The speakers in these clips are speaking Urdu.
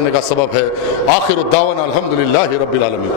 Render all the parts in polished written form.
کرنے کا سبب ہے۔ آخر الدعوانا الحمدللہ رب العالمین۔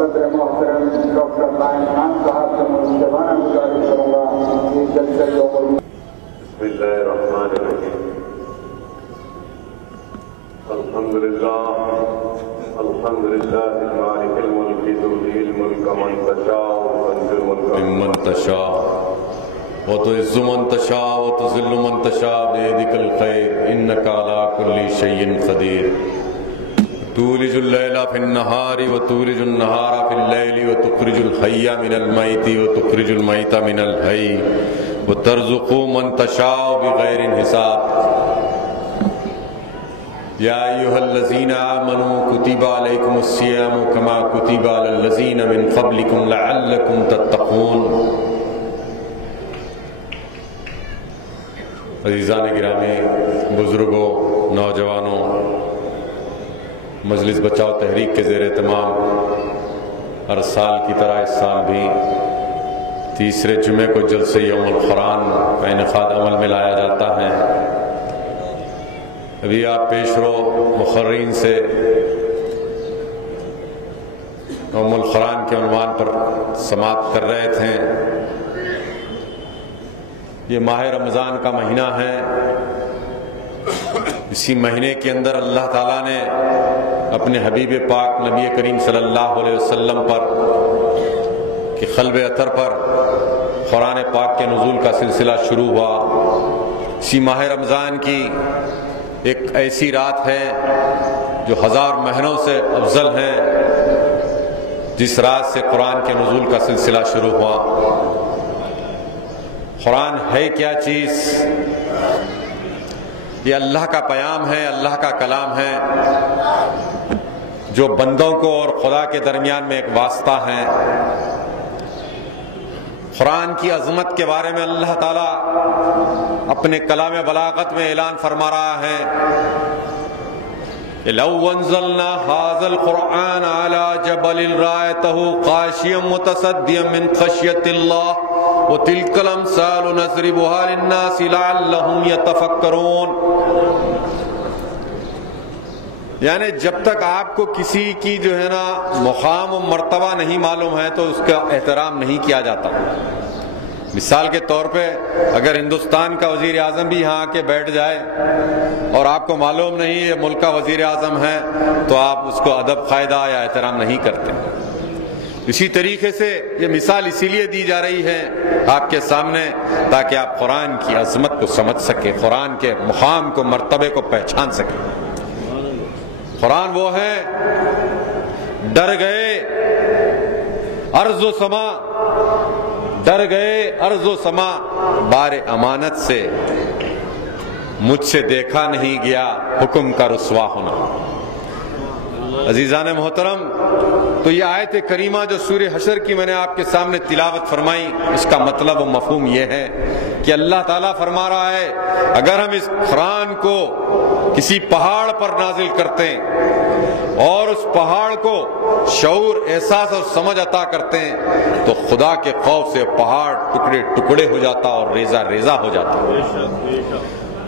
صدر محترم ڈاکٹر لائن خان صاحب سے مشتبانہ گزارش کروں گا کہ جلسہ یوم بسم اللہ الرحمن الرحیم الحمدللہ مالک الملک تؤتی الملک من تشاء وتنزع الملک ممن تشاء وتعز من تشاء وتذل من تشاء بيدك الخير انك على كل شيء قدير تولج الليل في النهار وتولج النهار في الليل وتخرج الحي من الميت وتخرج الميت من الحي وترزق من تشاء بغير حساب يا أيها الذين آمنوا كتب عليكم الصيام كما كتب على الذين من قبلكم لعلكم تتقون. عزیزان گرامی، بزرگوں، نوجوانوں، مجلس بچاؤ تحریک کے زیر اہتمام ہر سال کی طرح اس سال بھی تیسرے جمعے کو جلسے یوم القرآن کا انعقاد عمل میں لایا جاتا ہے. ابھی آپ پیشرو مقررین سے یوم القرآن کے عنوان پر سماعت کر رہے تھے. یہ ماہ رمضان کا مہینہ ہے. اسی مہینے کے اندر اللہ تعالیٰ نے اپنے حبیب پاک نبی کریم صلی اللہ علیہ وسلم پر کہ قلب اطہر پر قرآن پاک کے نزول کا سلسلہ شروع ہوا. اسی ماہ رمضان کی ایک ایسی رات ہے جو 1000 مہینوں سے افضل ہے، جس رات سے قرآن کے نزول کا سلسلہ شروع ہوا۔ قرآن ہے کیا چیز؟ یہ اللہ کا پیام ہے، اللہ کا کلام ہے، جو بندوں کو اور خدا کے درمیان میں ایک واسطہ ہے۔ قرآن کی عظمت کے بارے میں اللہ تعالیٰ اپنے کلام بلاغت میں اعلان فرما رہا ہے، لَوْ أَنزَلْنَا هَذَا الْقُرْآنَ عَلَى جَبَلٍ رَأَيْتَهُ خَاشِعًا مُتَصَدِّعًا مِنْ خَشْيَةِ اللَّهِ وَتِلْكَ الْأَمْثَالُ نَضْرِبُهَا لِلنَّاسِ لَعَلَّهُمْ يَتَفَكَّرُونَ۔ یعنی جب تک آپ کو کسی کی جو ہے نا مقام و مرتبہ نہیں معلوم ہے تو اس کا احترام نہیں کیا جاتا۔ مثال کے طور پہ اگر ہندوستان کا وزیر اعظم بھی یہاں آ کے بیٹھ جائے اور آپ کو معلوم نہیں یہ ملک کا وزیر اعظم ہے تو آپ اس کو ادب قاعدہ یا احترام نہیں کرتے۔ اسی طریقے سے یہ مثال اسی لیے دی جا رہی ہے آپ کے سامنے تاکہ آپ قرآن کی عظمت کو سمجھ سکیں، قرآن کے مقام کو، مرتبے کو پہچان سکیں۔ قرآن وہ ہے، ڈر گئے ارض و سما، ڈر گئے ارض و سما بار امانت سے، مجھ سے دیکھا نہیں گیا حکم کا رسوا ہونا۔ عزیزان محترم، تو یہ آیت کریمہ جو سورہ حشر کی میں نے آپ کے سامنے تلاوت فرمائی، اس کا مطلب و مفہوم یہ ہے کہ اللہ تعالیٰ فرما رہا ہے اگر ہم اس قرآن کو کسی پہاڑ پر نازل کرتے ہیں اور اس پہاڑ کو شعور، احساس اور سمجھ عطا کرتے ہیں تو خدا کے خوف سے پہاڑ ٹکڑے ٹکڑے ہو جاتا اور ریزہ ریزہ ہو جاتا۔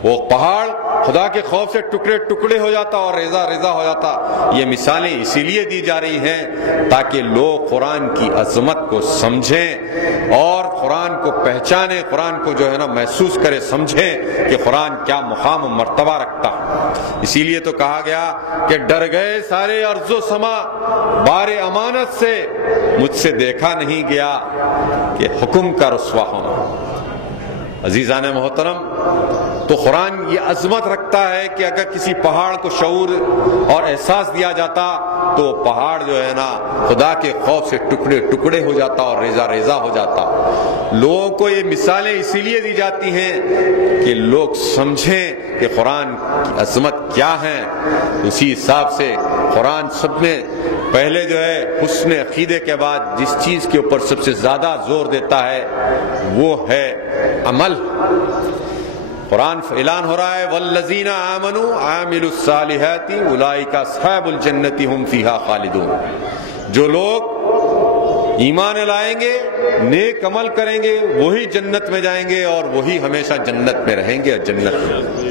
وہ پہاڑ خدا کے خوف سے ٹکڑے ٹکڑے ہو جاتا اور ریزہ ریزہ ہو جاتا۔ یہ مثالیں اسی لیے دی جا رہی ہیں تاکہ لوگ قرآن کی عظمت کو سمجھیں اور قرآن کو پہچانیں، قرآن کو جو ہے نا محسوس کرے، سمجھیں کہ قرآن کیا مقام و مرتبہ رکھتا۔ اسی لیے تو کہا گیا کہ ڈر گئے سارے ارض و سما بار امانت سے، مجھ سے دیکھا نہیں گیا کہ حکم کا رسوا ہونا۔ عزیزان محترم، تو قرآن یہ عظمت رکھتا ہے کہ اگر کسی پہاڑ کو شعور اور احساس دیا جاتا تو پہاڑ جو ہے نا خدا کے خوف سے ٹکڑے ٹکڑے ہو جاتا اور ریزہ ریزہ ہو جاتا۔ لوگوں کو یہ مثالیں اسی لیے دی جاتی ہیں کہ لوگ سمجھیں کہ قرآن کی عظمت کیا ہے۔ اسی حساب سے قرآن سب میں پہلے جو ہے حسن عقیدے کے بعد جس چیز کے اوپر سب سے زیادہ زور دیتا ہے وہ ہے عمل۔ قرآن اعلان ہو رہا ہے والذین آمنوا عاملوا الصالحات اولئک اصحاب الجنۃ هم فیہا خالدون۔ جو لوگ ایمان لائیں گے، نیک عمل کریں گے، وہی جنت میں جائیں گے اور وہی ہمیشہ جنت میں رہیں گے، جنت میں۔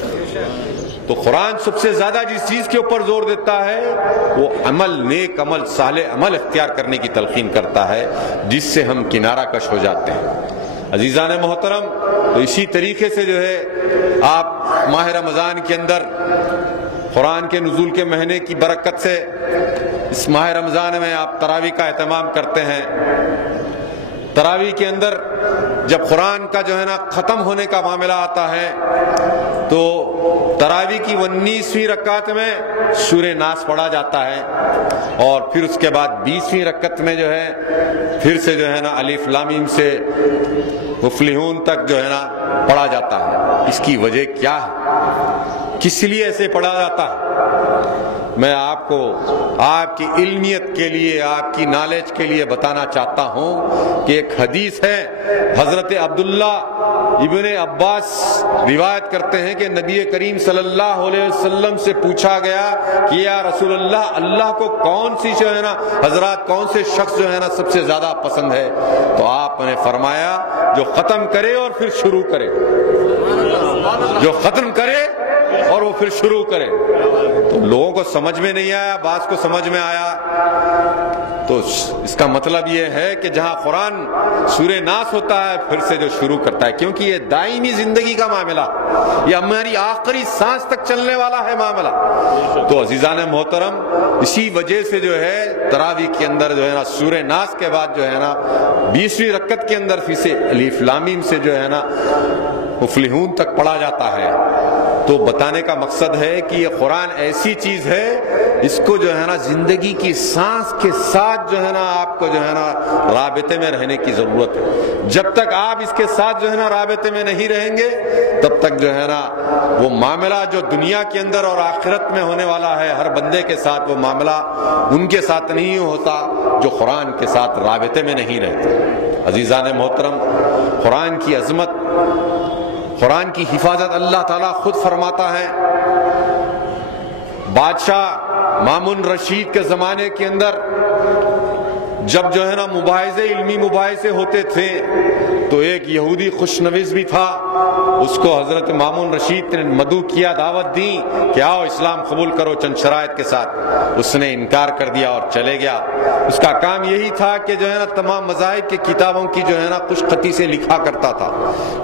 تو قرآن سب سے زیادہ جس چیز کے اوپر زور دیتا ہے وہ عمل، نیک عمل، صالح عمل اختیار کرنے کی تلقین کرتا ہے جس سے ہم کنارہ کش ہو جاتے ہیں۔ عزیزان محترم، تو اسی طریقے سے جو ہے آپ ماہ رمضان کے اندر قرآن کے نزول کے مہینے کی برکت سے اس ماہ رمضان میں آپ تراویح کا اہتمام کرتے ہیں۔ تراویح کے اندر جب قرآن کا جو ہے نا ختم ہونے کا معاملہ آتا ہے تو تراویح کی 19ویں رکعت میں سورہ ناس پڑھا جاتا ہے اور پھر اس کے بعد 20ویں رکعت میں جو ہے پھر سے جو ہے نا الف لام میم سے مفلحون تک جو ہے نا پڑھا جاتا ہے۔ اس کی وجہ کیا ہے؟ کس لیے ایسے پڑھا جاتا ہے؟ میں آپ کو آپ کی علمیت کے لیے، آپ کی نالج کے لیے بتانا چاہتا ہوں کہ ایک حدیث ہے، حضرت عبداللہ ابن عباس روایت کرتے ہیں کہ نبی کریم صلی اللہ علیہ وسلم سے پوچھا گیا کہ یا رسول اللہ، اللہ کو کون سی جو ہے نا حضرات کون سے شخص جو ہے نا سب سے زیادہ پسند ہے؟ تو آپ نے فرمایا جو ختم کرے اور پھر شروع کرے، جو ختم کرے اور وہ پھر شروع کرے۔ تو لوگوں کو سمجھ میں نہیں آیا، بعض کو سمجھ میں آیا۔ تو اس کا مطلب یہ ہے کہ جہاں قرآن سورہ ناس ہوتا ہے پھر سے جو شروع کرتا ہے، کیونکہ یہ دائمی زندگی کا معاملہ، یہ ہماری آخری سانس تک چلنے والا ہے معاملہ۔ تو عزیزان محترم، اسی وجہ سے جو ہے تراویح کے اندر جو ہے نا سورہ ناس کے بعد جو ہے نا 20ویں رکعت کے اندر پھر سے الف لام میم سے جو ہے نا مفلحون تک پڑھا جاتا ہے۔ تو بتانے کا مقصد ہے کہ یہ قرآن ایسی چیز ہے اس کو جو ہے نا زندگی کی سانس کے ساتھ جو ہے نا آپ کو جو ہے نا رابطے میں رہنے کی ضرورت ہے۔ جب تک آپ اس کے ساتھ جو ہے نا رابطے میں نہیں رہیں گے تب تک جو ہے نا وہ معاملہ جو دنیا کے اندر اور آخرت میں ہونے والا ہے ہر بندے کے ساتھ، وہ معاملہ ان کے ساتھ نہیں ہوتا جو قرآن کے ساتھ رابطے میں نہیں رہتے۔ عزیزان محترم، قرآن کی عظمت، قرآن کی حفاظت اللہ تعالیٰ خود فرماتا ہے۔ بادشاہ مامون رشید کے زمانے کے اندر جب جو ہے نا مباحثے، علمی مباحثے ہوتے تھے تو ایک یہودی خوشنویس بھی تھا، اس کو حضرت مامون رشید نے مدعو کیا، دعوت دی کہ آؤ اسلام قبول کرو چند شرائط کے ساتھ۔ اس نے انکار کر دیا اور چلے گیا۔ اس کا کام یہی تھا کہ جو ہے نا تمام مذاہب کی کتابوں کی جو ہے نا خوش خطی سے لکھا کرتا تھا۔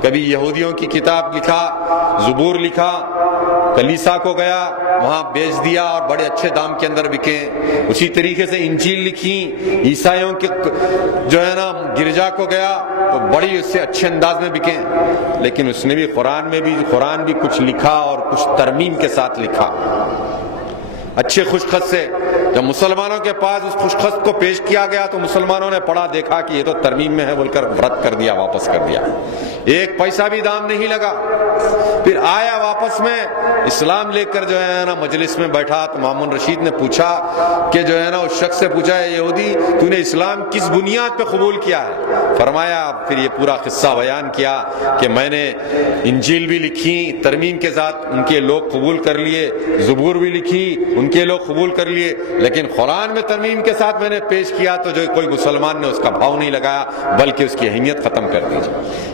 کبھی یہودیوں کی کتاب لکھا، زبور لکھا، کلیسا کو گیا وہاں بیچ دیا اور بڑے اچھے دام کے اندر بکے۔ اسی طریقے سے انجیل لکھی، عیسائیوں کے جو ہے نا گرجا کو گیا تو بڑی اس سے اچھے انداز میں بکے۔ لیکن اس نے بھی قرآن بھی کچھ لکھا اور کچھ ترمیم کے ساتھ لکھا اچھے خوش خط سے۔ جب مسلمانوں کے پاس اس خوش خط کو پیش کیا گیا تو مسلمانوں نے پڑھا، دیکھا کہ یہ تو ترمیم میں ہے بول کر رد کر دیا، واپس کر دیا، ایک پیسہ بھی دام نہیں لگا۔ پھر آیا واپس میں اسلام لے کر جو ہے نا مجلس میں بیٹھا تو مامون رشید نے پوچھا کہ جو ہے نا اس شخص سے پوچھا، ہے یہودی تو نے اسلام کس بنیاد پہ قبول کیا ہے؟ فرمایا، پھر یہ پورا قصہ بیان کیا کہ میں نے انجیل بھی لکھی ترمیم کے ساتھ، ان کے لوگ قبول کر لیے، زبور بھی لکھی ان کے لوگ قبول کر لیے، لیکن قرآن میں ترمیم کے ساتھ میں نے پیش کیا تو جو کوئی مسلمان نے اس کا بھاؤ نہیں لگایا بلکہ اس کی اہمیت ختم کر دی۔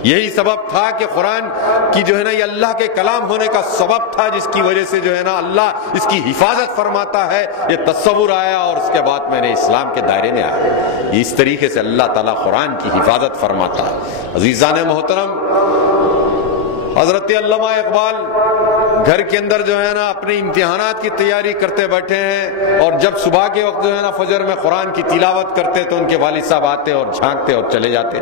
یہی سبب تھا کہ قرآن کی جو ہے نا یہ اللہ کے کلام ہونے کا سبب تھا جس کی وجہ سے جو ہے نا اللہ اس کی حفاظت فرماتا ہے۔ یہ تصور آیا اور اس کے بعد میں نے اسلام کے دائرے میں آیا۔ اس طریقے سے اللہ تعالیٰ قرآن کی حفاظت فرماتا ہے۔ عزیزان محترم، حضرت علامہ اقبال گھر کے اندر جو ہے نا اپنے امتحانات کی تیاری کرتے بیٹھے ہیں اور جب صبح کے وقت جو ہے نا فجر میں قرآن کی تلاوت کرتے تو ان کے والد صاحب آتے اور جھانکتے اور چلے جاتے۔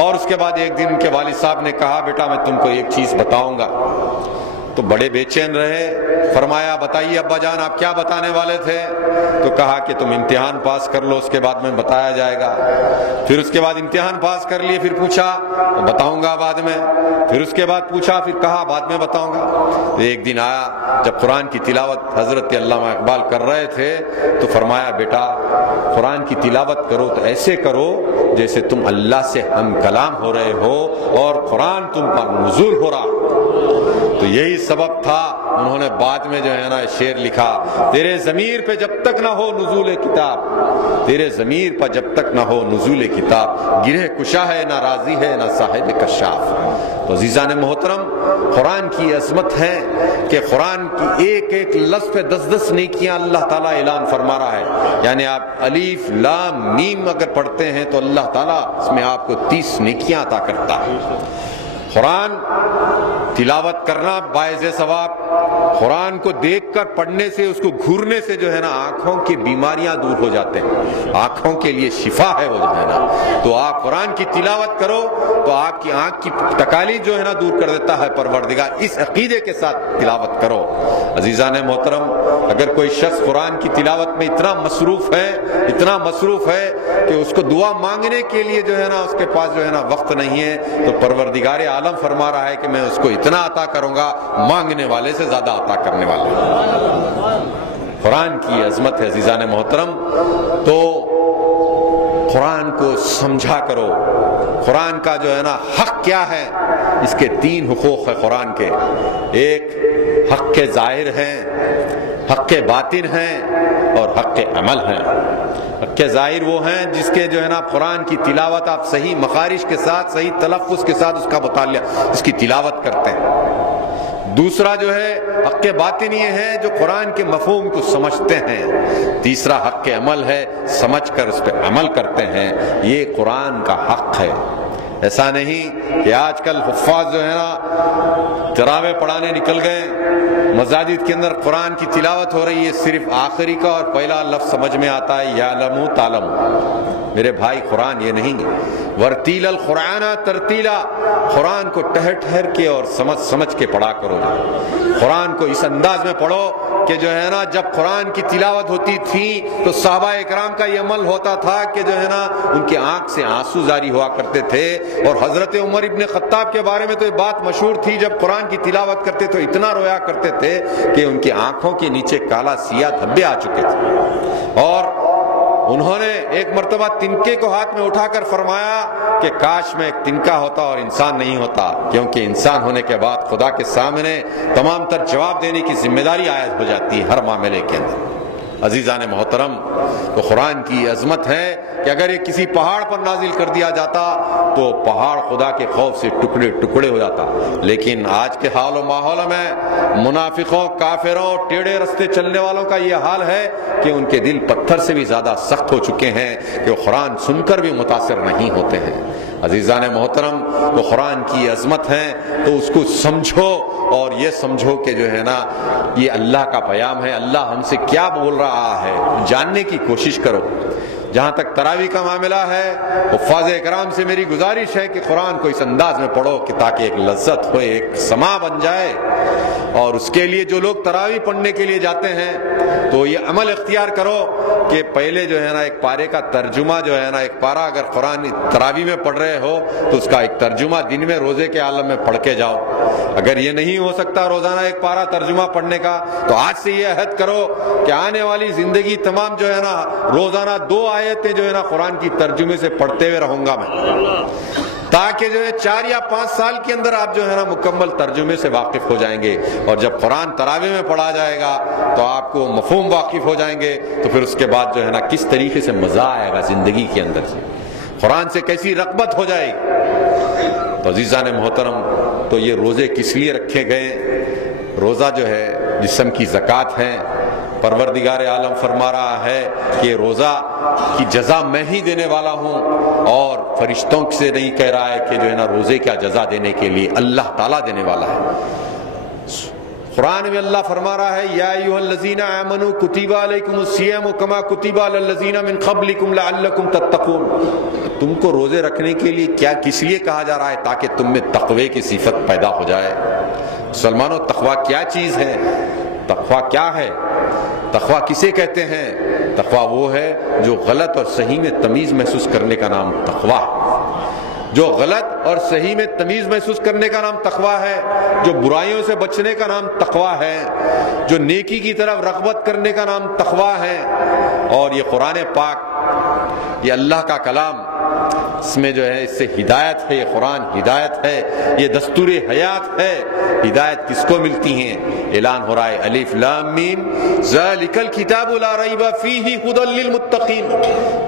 اور اس کے بعد ایک دن ان کے والد صاحب نے کہا، بیٹا میں تم کو ایک چیز بتاؤں گا۔ تو بڑے بے چین رہے۔ فرمایا، بتائیے ابا جان آپ کیا بتانے والے تھے؟ تو کہا کہ تم امتحان پاس کر لو، اس کے بعد میں بتایا جائے گا۔ پھر اس کے بعد امتحان پاس کر لیے، پھر پوچھا تو بتاؤں گا بعد میں، پھر اس کے بعد پوچھا، پھر کہا بعد میں بتاؤں گا۔ تو ایک دن آیا جب قرآن کی تلاوت حضرت علامہ اقبال کر رہے تھے تو فرمایا، بیٹا قرآن کی تلاوت کرو تو ایسے کرو جیسے تم اللہ سے ہم کلام ہو رہے ہو اور قرآن تم پر نزول ہو رہا۔ تو یہی سبب تھا انہوں نے بعد میں جو ہے نا شعر لکھا، تیرے ضمیر پہ جب تک نہ ہو نزول کتاب، تیرے ضمیر پر جب تک نہ ہو نزول کتاب، گرہ کشا ہے نہ راضی ہے نہ صاحب کشاف۔ تو عزیزان محترم، قرآن کی عظمت ہے کہ قرآن کی ایک ایک لفظ پہ 10 نیکیاں اللہ تعالیٰ اعلان فرما رہا ہے۔ یعنی آپ الف لام میم اگر پڑھتے ہیں تو اللہ تعالیٰ اس میں آپ کو 30 نیکیاں عطا کرتا ہے۔ قرآن تلاوت کرنا باعث ثواب، قرآن کو دیکھ کر پڑھنے سے، اس کو گھورنے سے جو ہے نا آنکھوں کی بیماریاں دور ہو جاتے ہیں، آنکھوں کے لیے شفا ہے وہ جو ہے نا۔ تو آپ قرآن کی تلاوت کرو تو آپ کی آنکھ کی تکالیف جو ہے نا دور کر دیتا ہے پروردگار، اس عقیدے کے ساتھ تلاوت کرو۔ عزیزان محترم، اگر کوئی شخص قرآن کی تلاوت میں اتنا مصروف ہے کہ اس کو دعا مانگنے کے لیے جو ہے نا اس کے پاس جو ہے نا وقت نہیں ہے، تو پروردگار عالم فرما رہا ہے کہ میں اس کو اتنا عطا کروں گا مانگنے والے سے زیادہ عطا کرنے والے۔ قرآن کی عظمت ہے عزیزان محترم۔ تو قرآن کو سمجھا کرو، قرآن کا جو ہے نا حق کیا ہے، اس کے 3 حقوق ہیں قرآن کے۔ ایک حق کے ظاہر ہیں، حق کے باطن ہیں اور حق کے عمل ہیں۔ حق کے ظاہر وہ ہیں جس کے جو ہے نا قرآن کی تلاوت آپ صحیح مخارج کے ساتھ، صحیح تلفظ کے ساتھ اس کا مطالعہ، اس کی تلاوت کرتے ہیں۔ دوسرا جو ہے حق کے باطن یہ ہے جو قرآن کے مفہوم کو سمجھتے ہیں۔ تیسرا حق کے عمل ہے، سمجھ کر اس پہ عمل کرتے ہیں۔ یہ قرآن کا حق ہے۔ ایسا نہیں کہ آج کل حفاظ جو ہے نا تراویح پڑھانے نکل گئے، مساجد کے اندر قرآن کی تلاوت ہو رہی ہے، صرف آخری کا اور پہلا لفظ سمجھ میں آتا ہے یعلم تعلم۔ میرے بھائی، قرآن یہ نہیں، ورتیل القرآن ترتیلا، قرآن کو ٹہر ٹہر کے اور سمجھ کے پڑھا کرو. قرآن کو اس انداز میں پڑھو کہ جو ہے نا جب قرآن کی تلاوت ہوتی تھی تو صحابہ اکرام کا یہ عمل ہوتا تھا کہ جو ہے نا ان کی آنکھ سے آنسو جاری ہوا کرتے تھے. اور حضرت عمر ابن خطاب کے بارے میں تو یہ بات مشہور تھی، جب قرآن کی تلاوت کرتے تو اتنا رویا کرتے تھے کہ ان کی آنکھوں کے نیچے کالا سیاہ دھبے آ چکے تھے. اور انہوں نے ایک مرتبہ تنکے کو ہاتھ میں اٹھا کر فرمایا کہ کاش میں ایک تنکا ہوتا اور انسان نہیں ہوتا، کیونکہ انسان ہونے کے بعد خدا کے سامنے تمام تر جواب دینے کی ذمہ داری عائد ہو جاتی ہے ہر معاملے کے اندر. عزیزان محترم، تو قرآن کی عظمت ہے کہ اگر یہ کسی پہاڑ پر نازل کر دیا جاتا تو پہاڑ خدا کے خوف سے ٹکڑے ٹکڑے ہو جاتا. لیکن آج کے حال و ماحول میں منافقوں، کافروں، ٹیڑے رستے چلنے والوں کا یہ حال ہے کہ ان کے دل پتھر سے بھی زیادہ سخت ہو چکے ہیں کہ وہ قرآن سن کر بھی متاثر نہیں ہوتے ہیں. عزیزان محترم، تو قرآن کی عظمت ہے تو اس کو سمجھو اور یہ سمجھو کہ جو ہے نا یہ اللہ کا پیام ہے، اللہ ہم سے کیا بول رہا ہے جاننے کی کوشش کرو. جہاں تک تراویح کا معاملہ ہے، حفاظ اکرام سے میری گزارش ہے کہ قرآن کو اس انداز میں پڑھو کہ تاکہ ایک لذت ہوئے، ایک سما بن جائے. اور اس کے لیے جو لوگ تراویح پڑھنے کے لیے جاتے ہیں تو یہ عمل اختیار کرو کہ پہلے جو ہے نا ایک پارے کا ترجمہ جو ہے نا، ایک پارا اگر قرآن تراویح میں پڑھ رہے ہو تو اس کا ایک ترجمہ دن میں روزے کے عالم میں پڑھ کے جاؤ. اگر یہ نہیں ہو سکتا روزانہ ایک پارا ترجمہ پڑھنے کا تو آج سے یہ عہد کرو کہ آنے والی زندگی تمام جو ہے نا روزانہ 2 آیتیں جو ہے نا قرآن کی ترجمے سے پڑھتے ہوئے رہوں گا میں، تاکہ جو ہے 4 یا 5 سال کے اندر آپ جو ہے نا مکمل ترجمے سے واقف ہو جائیں گے. اور جب قرآن تراویح میں پڑھا جائے گا تو آپ کو مفہوم واقف ہو جائیں گے، تو پھر اس کے بعد جو ہے نا کس طریقے سے مزہ آئے گا زندگی کے اندر سے، قرآن سے کیسی رغبت ہو جائے گی. تو عزیزان محترم، تو یہ روزے کس لیے رکھے گئے؟ روزہ جو ہے جسم کی زکوٰۃ ہے. پروردگار عالم فرما رہا ہے کہ روزہ کی جزا میں ہی دینے والا ہوں، اور فرشتوں سے نہیں کہہ رہا ہے کہ جو ہے نا روزے کا جزا دینے کے لیے اللہ تعالیٰ دینے والا ہے. قرآن میں اللہ فرما رہا ہے یا ایھا الذین آمنوا کتب علیکم الصیام کما کتب علی الذین من قبلکم لعلکم تتقون. تم کو روزے رکھنے کے لیے کس لیے کہا جا رہا ہے؟ تاکہ تم میں تقوی کی صفت پیدا ہو جائے. مسلمانوں، تقوی کیا چیز ہے؟ تقوی کیا ہے؟ تقوی کسے کہتے ہیں؟ تقوی وہ ہے جو غلط اور صحیح میں تمیز محسوس کرنے کا نام تقوی ہے. جو غلط اور صحیح میں تمیز محسوس کرنے کا نام تقوی ہے، جو برائیوں سے بچنے کا نام تقوی ہے، جو نیکی کی طرف رغبت کرنے کا نام تقوی ہے. اور یہ قرآن پاک، یہ اللہ کا کلام، اس میں جو ہے اس سے ہدایت ہے. یہ قرآن ہدایت ہے، یہ دستور حیات ہے. ہدایت کس کو ملتی ہیں؟ اعلان ہو رہا ہے الف لام میم ذالک الکتاب لا ریب فیہ ھدی للمتقین.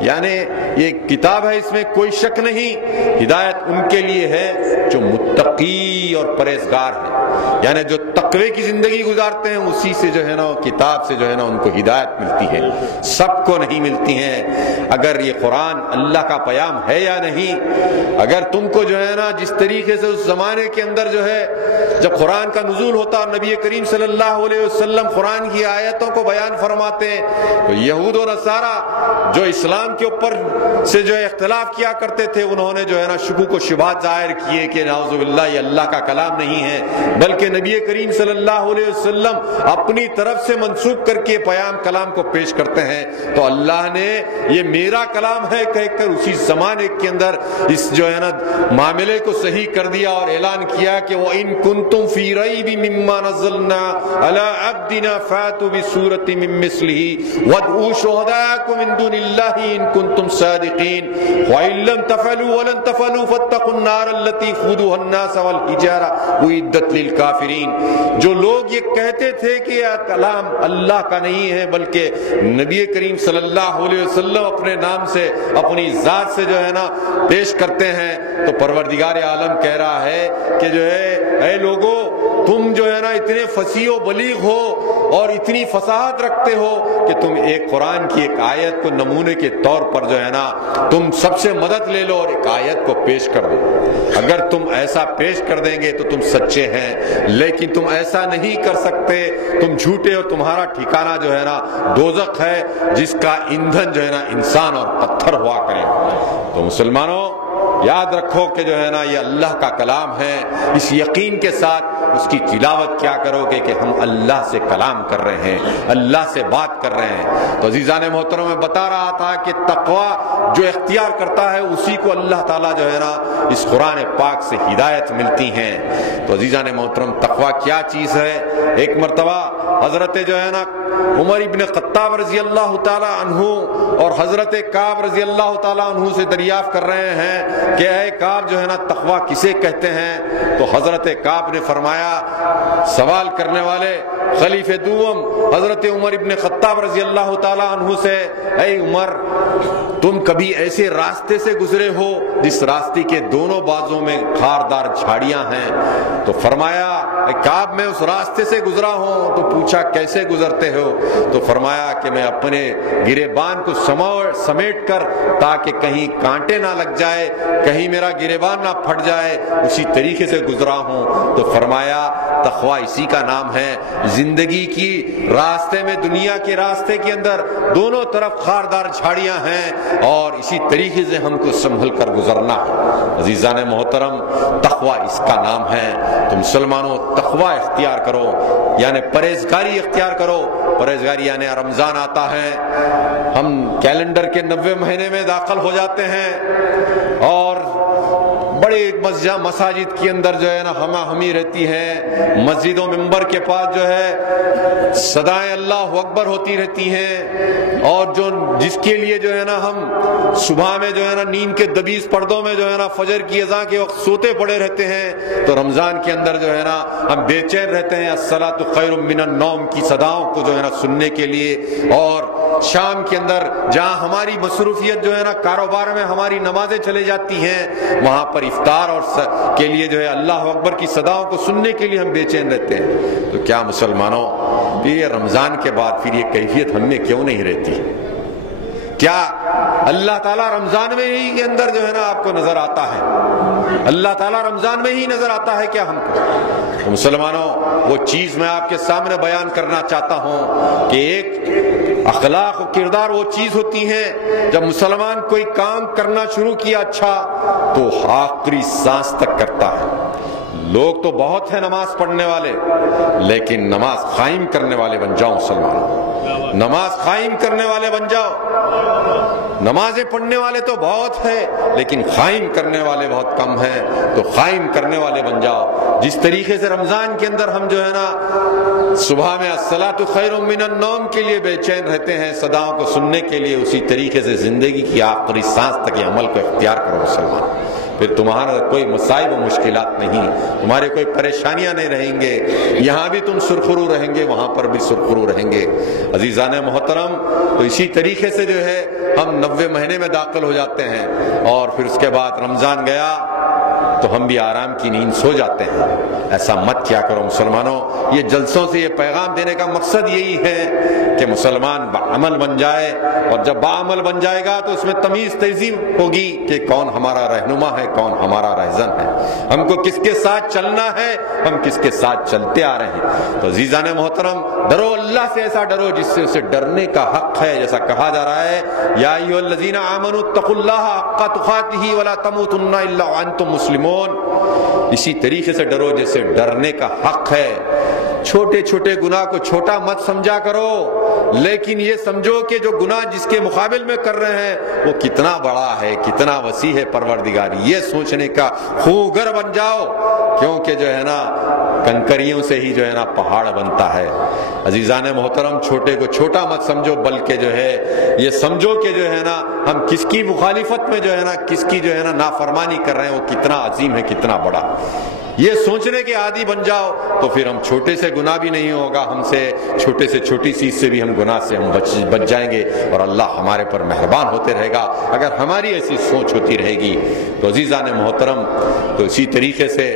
یعنی یہ کتاب ہے، اس میں کوئی شک نہیں، ہدایت ان کے لیے ہے جو متقی اور پرہیزگار ہیں. یعنی جو تقوی کی زندگی گزارتے ہیں اسی سے جو ہے نا کتاب سے جو ہے نا ان کو ہدایت ملتی ہے، سب کو نہیں ملتی ہے. اگر یہ قرآن اللہ کا پیام ہے یا نہیں، اگر تم کو جو ہے نا جس طریقے سے اس زمانے کے اندر جو ہے جب قرآن کا نزول ہوتا اور نبی کریم صلی اللہ علیہ وسلم قرآن کی آیتوں کو بیان فرماتے ہیں تو یہود و نصارہ جو اسلام کے اوپر سے جو اختلاف کیا کرتے تھے، انہوں نے جو ہے نا شکوک و شبہات ظاہر کیے کہ نعوذ باللہ یہ اللہ کا کلام نہیں ہے، بلکہ نبی کریم صلی اللہ علیہ وسلم اپنی طرف سے منسوب کر کے پیام کلام کو پیش کرتے ہیں. تو اللہ نے یہ میرا کلام ہے کہہ کر اسی زمانے کے اندر اس جو ہے نا معاملے کو صحیح کر دیا اور اعلان کیا کہ وَإِن كُنتُمْ فِي رَيْبٍ مِّمَّا نَزَّلْنَا عَلَىٰ عَبْدِنَا فَأْتُوا بِسُورَةٍ مِّن مِّثْلِهِ وَادْعُوا شُهَدَاءَكُم مِّن دُونِ اللَّهِ إِن كُنتُمْ صَادِقِينَ وَإِن لَّمْ تَفْعَلُوا وَلَن تَفْعَلُوا فَاتَّقُوا النَّارَ الَّتِي وَقُودُهَا النَّاسُ وَالْحِجَارَةُ أُعِدَّتْ لِلْكَافِرِينَ. جو لوگ یہ کہتے تھے کہ یہ کلام اللہ کا نہیں ہے بلکہ نبی کریم صلی اللہ علیہ وسلم اپنے نام سے اپنی ذات سے جو ہے نا پیش کرتے ہیں، تو پروردگار عالم کہہ رہا ہے کہ جو ہے اے لوگو، تم جو ہے نا اتنے فصیح و بلیغ ہو اور اتنی فصاحت رکھتے ہو کہ تم ایک قرآن کی ایک آیت کو نمونے کے طور پر جو ہے نا تم سب سے مدد لے لو اور ایک آیت کو پیش کر دو. اگر تم ایسا پیش کر دیں گے تو تم سچے ہیں، لیکن تم ایسا نہیں کر سکتے، تم جھوٹے ہو. تمہارا ٹھکانہ جو ہے نا دوزخ ہے جس کا ایندھن جو ہے نا انسان اور پتھر ہوا کرے. تو مسلمانوں، یاد رکھو کہ جو ہے نا یہ اللہ کا کلام ہے، اس یقین کے ساتھ اس کی تلاوت کیا کرو گے کہ ہم اللہ سے کلام کر رہے ہیں، اللہ سے بات کر رہے ہیں۔ تو عزیزان محترم میں بتا رہا تھا کہ تقوی جو اختیار کرتا ہے اسی کو اللہ تعالیٰ جو ہے نا اس قرآن پاک سے ہدایت ملتی ہیں۔ تو عزیزان محترم تقوی کیا چیز ہے؟ ایک مرتبہ حضرت جو ہے نا عمر ابن خطاب رضی اللہ تعالی عنہ اور حضرت کعب رضی اللہ تعالی عنہ سے دریافت کر رہے ہیں کہ اے کعب جو ہے نا تقوی کسے کہتے ہیں؟ تو حضرت کعب نے فرمایا، سوال کرنے والے خلیفہ دوم حضرت عمر ابن خطاب رضی اللہ تعالی عنہ سے، اے عمر تم کبھی ایسے راستے سے گزرے ہو جس راستے کے دونوں بازوں میں خاردار جھاڑیاں ہیں؟ تو فرمایا اے کعب میں اس راستے سے گزرا ہوں۔ تو پوچھا کیسے گزرتے ہو؟ تو فرمایا کہ میں اپنے گریبان کو سمیٹ کر تاکہ کہیں کانٹے نہ لگ جائے، کہیں میرا گریبان نہ پھٹ جائے، اسی طریقے سے گزرا ہوں۔ تو فرمایا تقوی اسی کا نام ہے، زندگی کی راستے میں، دنیا کے راستے کے اندر دونوں طرف خاردار جھاڑیاں ہیں اور اسی طریقے سے ہم کو سنبھل کر گزرنا ہے۔ عزیزان محترم تقوی اس کا نام ہے۔ تو مسلمانوں تقوی اختیار کرو، یعنی پرہیزگاری اختیار کرو۔ پرہیزگاری یعنی رمضان آتا ہے، ہم کیلنڈر کے 90 مہینے میں داخل ہو جاتے ہیں اور بڑے مساجد کے اندر جو ہے نا ہمہ ہمی رہتی ہے، مسجد و منبر کے پاس جو ہے صدائیں اللہ اکبر ہوتی رہتی ہیں، اور جس کے لیے جو ہے نا ہم صبح میں جو ہے نا نیند کے دبیز پردوں میں جو ہے نا فجر کی اذان کے وقت سوتے پڑے رہتے ہیں، تو رمضان کے اندر جو ہے نا ہم بے چین رہتے ہیں الصلاۃ خیر من النوم کی صداؤں کو جو ہے نا سننے کے لیے، اور شام کے اندر جہاں ہماری مصروفیت جو ہے نا کاروبار میں ہماری نمازیں چلے جاتی ہیں، وہاں پر افطار اور کے لیے جو ہے اللہ اکبر کی صداؤں کو سننے کے لیے ہم بے چین رہتے ہیں۔ تو کیا مسلمانوں یہ رمضان کے بعد پھر یہ کیفیت ہم میں کیوں نہیں رہتی؟ کیا اللہ تعالیٰ رمضان میں ہی کے اندر جو ہے نا آپ کو نظر آتا ہے؟ اللہ تعالیٰ رمضان میں ہی نظر آتا ہے کیا ہم کو؟ تو مسلمانوں وہ چیز میں آپ کے سامنے بیان کرنا چاہتا ہوں کہ ایک اخلاق و کردار وہ چیز ہوتی ہیں جب مسلمان کوئی کام کرنا شروع کیا اچھا تو آخری سانس تک کرتا ہے۔ لوگ تو بہت ہیں نماز پڑھنے والے، لیکن نماز قائم کرنے والے بن جاؤ مسلمانوں، نماز قائم کرنے والے بن جاؤ۔ نمازیں پڑھنے والے تو بہت ہیں لیکن قائم کرنے والے بہت کم ہیں، تو قائم کرنے والے بن جاؤ۔ جس طریقے سے رمضان کے اندر ہم جو ہے نا صبح میں الصلاۃ خیر من النوم کے لیے بے چین رہتے ہیں صداؤں کو سننے کے لیے، اسی طریقے سے زندگی کی آخری سانس تک یہ عمل کو اختیار کرو مسلمان۔ پھر تمہارا کوئی مصائب و مشکلات نہیں، تمہارے کوئی پریشانیاں نہیں رہیں گے، یہاں بھی تم سرخرو رہیں گے، وہاں پر بھی سرخرو رہیں گے۔ عزیزان محترم تو اسی طریقے سے جو ہے ہم 90 مہینے میں داخل ہو جاتے ہیں، اور پھر اس کے بعد رمضان گیا تو ہم بھی آرام کی نیند سو جاتے ہیں۔ ایسا مت کیا کرو مسلمانوں۔ یہ جلسوں سے یہ پیغام دینے کا مقصد یہی ہے کہ مسلمان بعمل بن جائے، اور جب بعمل بن جائے گا تو اس میں تمیز تہذیب ہوگی کہ کون ہمارا رہنما ہے، کون ہمارا رہزن ہے، ہم کو کس کے ساتھ چلنا ہے، ہم کس کے ساتھ چلتے آ رہے ہیں۔ تو عزیزان محترم ڈرو اللہ سے، ایسا ڈرو جس سے اسے ڈرنے کا حق ہے، جیسا کہا جا رہا ہے یا ایھا الذین آمنوا اتقوا اللہ حق تقاتہ ولا تموتن الا وانتم مسلمون۔ اسی طریقے سے ڈرو جیسے ڈرنے کا حق ہے۔ چھوٹے چھوٹے گناہ کو چھوٹا مت سمجھا کرو، لیکن یہ سمجھو کہ جو گناہ جس کے مقابل میں کر رہے ہیں وہ کتنا بڑا ہے، کتنا وسیع ہے پروردگار، یہ سوچنے کا خوگر بن جاؤ، کیونکہ جو ہے نا کنکریوں سے ہی جو ہے نا پہاڑ بنتا ہے۔ عزیزان محترم چھوٹے کو چھوٹا مت سمجھو، بلکہ جو ہے یہ سمجھو کہ جو ہے نا ہم کس کی مخالفت میں جو ہے نا کس کی جو ہے نا نافرمانی کر رہے ہیں وہ کتنا عظیم ہے، کتنا بڑا۔ یہ سوچنے کے عادی بن جاؤ تو پھر ہم چھوٹے سے گناہ بھی نہیں ہوگا، ہم سے چھوٹے سے چھوٹی چیز سے بھی ہم گناہ سے ہم بچ جائیں گے، اور اللہ ہمارے پر مہربان ہوتے رہے گا اگر ہماری ایسی سوچ ہوتی رہے گی۔ تو عزیزان محترم تو اسی طریقے سے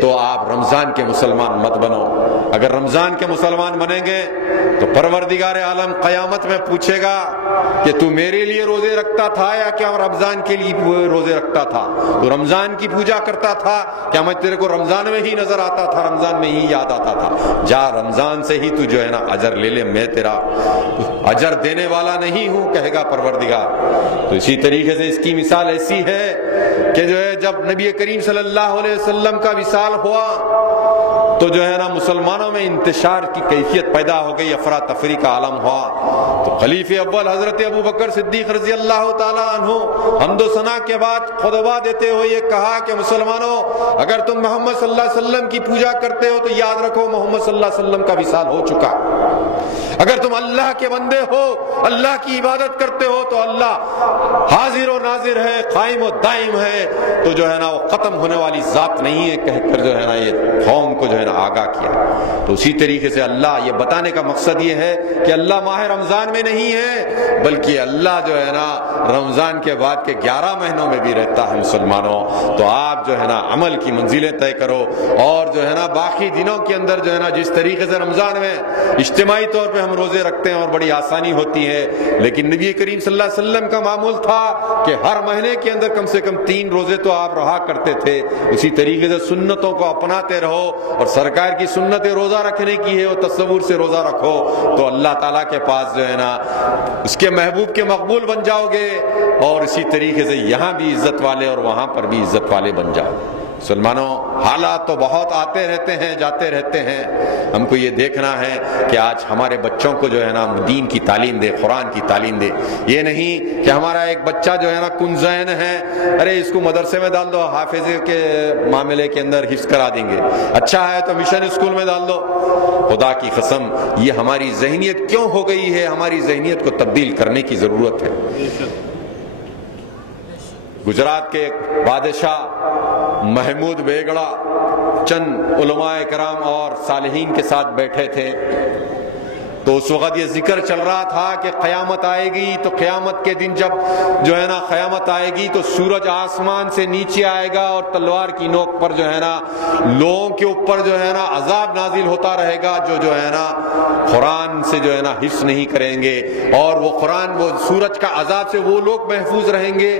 تو آپ رمضان کے مسلمان مت بنو، اگر رمضان کے مسلمان بنیں گے تو پروردگار عالم قیامت میں پوچھے گا کہ تو میرے لیے روزے رکھتا تھا یا کیا رمضان کے لیے روزے رکھتا تھا؟ تو رمضان کی پوجا کرتا تھا کیا میں تیرے کو رمضان میں ہی نظر آتا تھا، رمضان میں ہی یاد آتا تھا؟ جا رمضان سے ہی تو جو ہے نا اجر لے لے، میں تیرا اجر دینے والا نہیں ہوں، کہے گا پروردگار۔ تو اسی طریقے سے اس کی مثال ایسی ہے کہ جو ہے جب نبی کریم صلی اللہ علیہ وسلم کا وصال ہوا تو جو ہے نا مسلمانوں میں انتشار کی کیفیت پیدا ہو گئی، افراتفری کا عالم ہوا۔ تو خلیفہ اول حضرت ابو بکر صدیق رضی اللہ تعالی عنہ حمد و ثنا کے بعد خطبہ دیتے ہوئے یہ کہا کہ مسلمانوں، اگر تم محمد صلی اللہ علیہ وسلم کی پوجا کرتے ہو تو یاد رکھو محمد صلی اللہ علیہ وسلم کا وصال ہو چکا۔ اگر تم اللہ کے بندے ہو، اللہ کی عبادت کرتے ہو تو اللہ حاضر و ناظر ہے، قائم و دائم ہے، تو جو ہے نا وہ ختم ہونے والی ذات نہیں ہے، کہہ کر جو ہے نا یہ قوم کو جو ہے نا آگاہ کیا۔ تو اسی طریقے سے اللہ یہ بتانے کا مقصد یہ ہے کہ اللہ ماہ رمضان میں نہیں ہے، بلکہ اللہ جو ہے نا رمضان کے بعد کے 11 مہینوں میں بھی رہتا ہے۔ مسلمانوں، تو آپ جو ہے نا عمل کی منزلیں طے کرو، اور جو ہے نا باقی دنوں کے اندر جو ہے نا جس طریقے سے رمضان میں اجتماعی طور پہ ہم روزے رکھتے ہیں اور بڑی آسانی ہوتی ہے، لیکن نبی کریم صلی اللہ علیہ وسلم کا معمول تھا کہ ہر مہینے کے اندر کم سے کم 3 روزے تو آپ رہا کرتے تھے۔ اسی طریقے سے سنتوں کو اپناتے رہو، اور سرکار کی سنت روزہ رکھنے کی ہے وہ تصور سے روزہ رکھو، تو اللہ تعالیٰ کے پاس جو ہے نا اس کے محبوب کے مقبول بن جاؤ گے، اور اسی طریقے سے یہاں بھی عزت والے اور وہاں پر بھی عزت والے بن جاؤ۔ مسلمانوں، حالات تو بہت آتے رہتے ہیں جاتے رہتے ہیں، ہم کو یہ دیکھنا ہے کہ آج ہمارے بچوں کو جو ہے نا دین کی تعلیم دے، قرآن کی تعلیم دے۔ یہ نہیں کہ ہمارا ایک بچہ جو ہے نا کنزین ہے، ارے اس کو مدرسے میں ڈال دو، حافظے کے معاملے کے اندر حفظ کرا دیں گے، اچھا ہے تو مشن اسکول میں ڈال دو۔ خدا کی قسم، یہ ہماری ذہنیت کیوں ہو گئی ہے؟ ہماری ذہنیت کو تبدیل کرنے کی ضرورت ہے۔ گجرات کے ایک بادشاہ محمود بیگڑا چند علماء کرام اور صالحین کے ساتھ بیٹھے تھے، تو اس وقت یہ ذکر چل رہا تھا کہ قیامت آئے گی، تو قیامت کے دن جب جو ہے نا قیامت آئے گی تو سورج آسمان سے نیچے آئے گا، اور تلوار کی نوک پر جو ہے نا لوگوں کے اوپر جو ہے نا عذاب نازل ہوتا رہے گا، جو ہے نا قرآن سے جو ہے نا حفظ نہیں کریں گے، اور وہ قرآن وہ سورج کا عذاب سے وہ لوگ محفوظ رہیں گے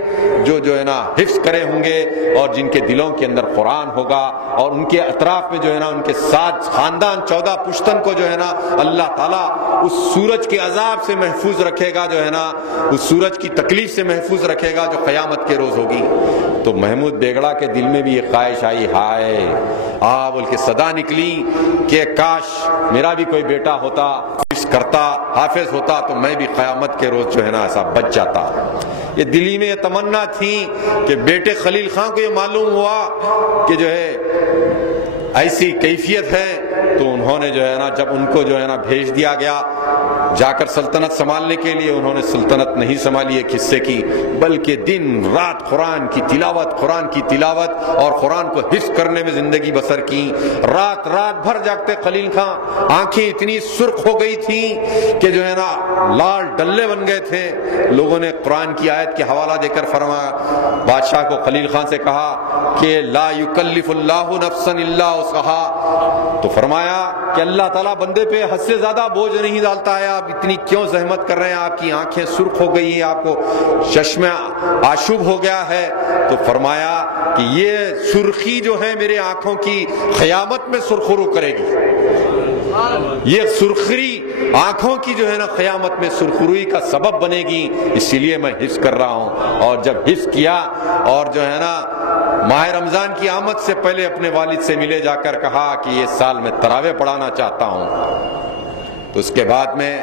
جو ہے نا حفظ کرے ہوں گے، اور جن کے دلوں کے اندر قرآن ہوگا، اور ان کے اطراف میں جو ہے نا ان کے ساتھ خاندان 14 پشتن کو جو ہے نا اللہ تعالیٰ اس سورج کے عذاب سے محفوظ رکھے گا، جو ہے نا اس سورج کی تکلیف سے محفوظ رکھے گا جو قیامت کے روز ہوگی۔ تو محمود بیگڑا کے دل میں بھی یہ خواہش آئی، ہائے بول کے صدا نکلی کہ کاش میرا بھی کوئی بیٹا ہوتا، حفظ کرتا، حافظ ہوتا، تو میں بھی قیامت کے روز جو ہے نا ایسا بچ جاتا۔ یہ دلی میں یہ تمنا تھی کہ بیٹے خلیل خان کو یہ معلوم ہوا کہ جو ہے ایسی کیفیت ہے، تو انہوں نے جو ہے نا جب ان کو جو ہے نا بھیج دیا گیا جا کر سلطنت سنبھالنے کے لیے، انہوں نے سلطنت نہیں سنبھالی ایک حصے کی، بلکہ دن رات قرآن کی تلاوت اور قرآن کو حفظ کرنے میں زندگی بسر کی۔ رات بھر جاگتے خلیل خان، آنکھیں اتنی سرخ ہو گئی تھیں کہ جو ہے نا لال ڈلے بن گئے تھے۔ لوگوں نے قرآن کی آیت کے حوالہ دے کر فرمایا، بادشاہ کو خلیل خان سے کہا کہ لا یکلف اللہ نفسا الا وسعها، تو فرمایا کہ اللہ تعالیٰ بندے پہ حد سے زیادہ بوجھ نہیں ڈالتا ہے، آپ اتنی کیوں زحمت کر رہے ہیں؟ آپ کی آنکھیں سرخ ہو گئی ہیں، آپ کو چشمہ آشوب ہو گیا ہے۔ تو فرمایا کہ یہ سرخی جو ہے میرے آنکھوں کی قیامت میں سرخرو کرے گی، یہ سرخی آنکھوں کی جو ہے نا قیامت میں سرخروئی کا سبب بنے گی، اسی لیے میں حفظ کر رہا ہوں۔ اور جب حفظ کیا اور جو ہے نا ماہ رمضان کی آمد سے پہلے اپنے والد سے ملے، جا کر کہا کہ یہ سال میں تراویح پڑھانا چاہتا ہوں، تو اس کے بعد میں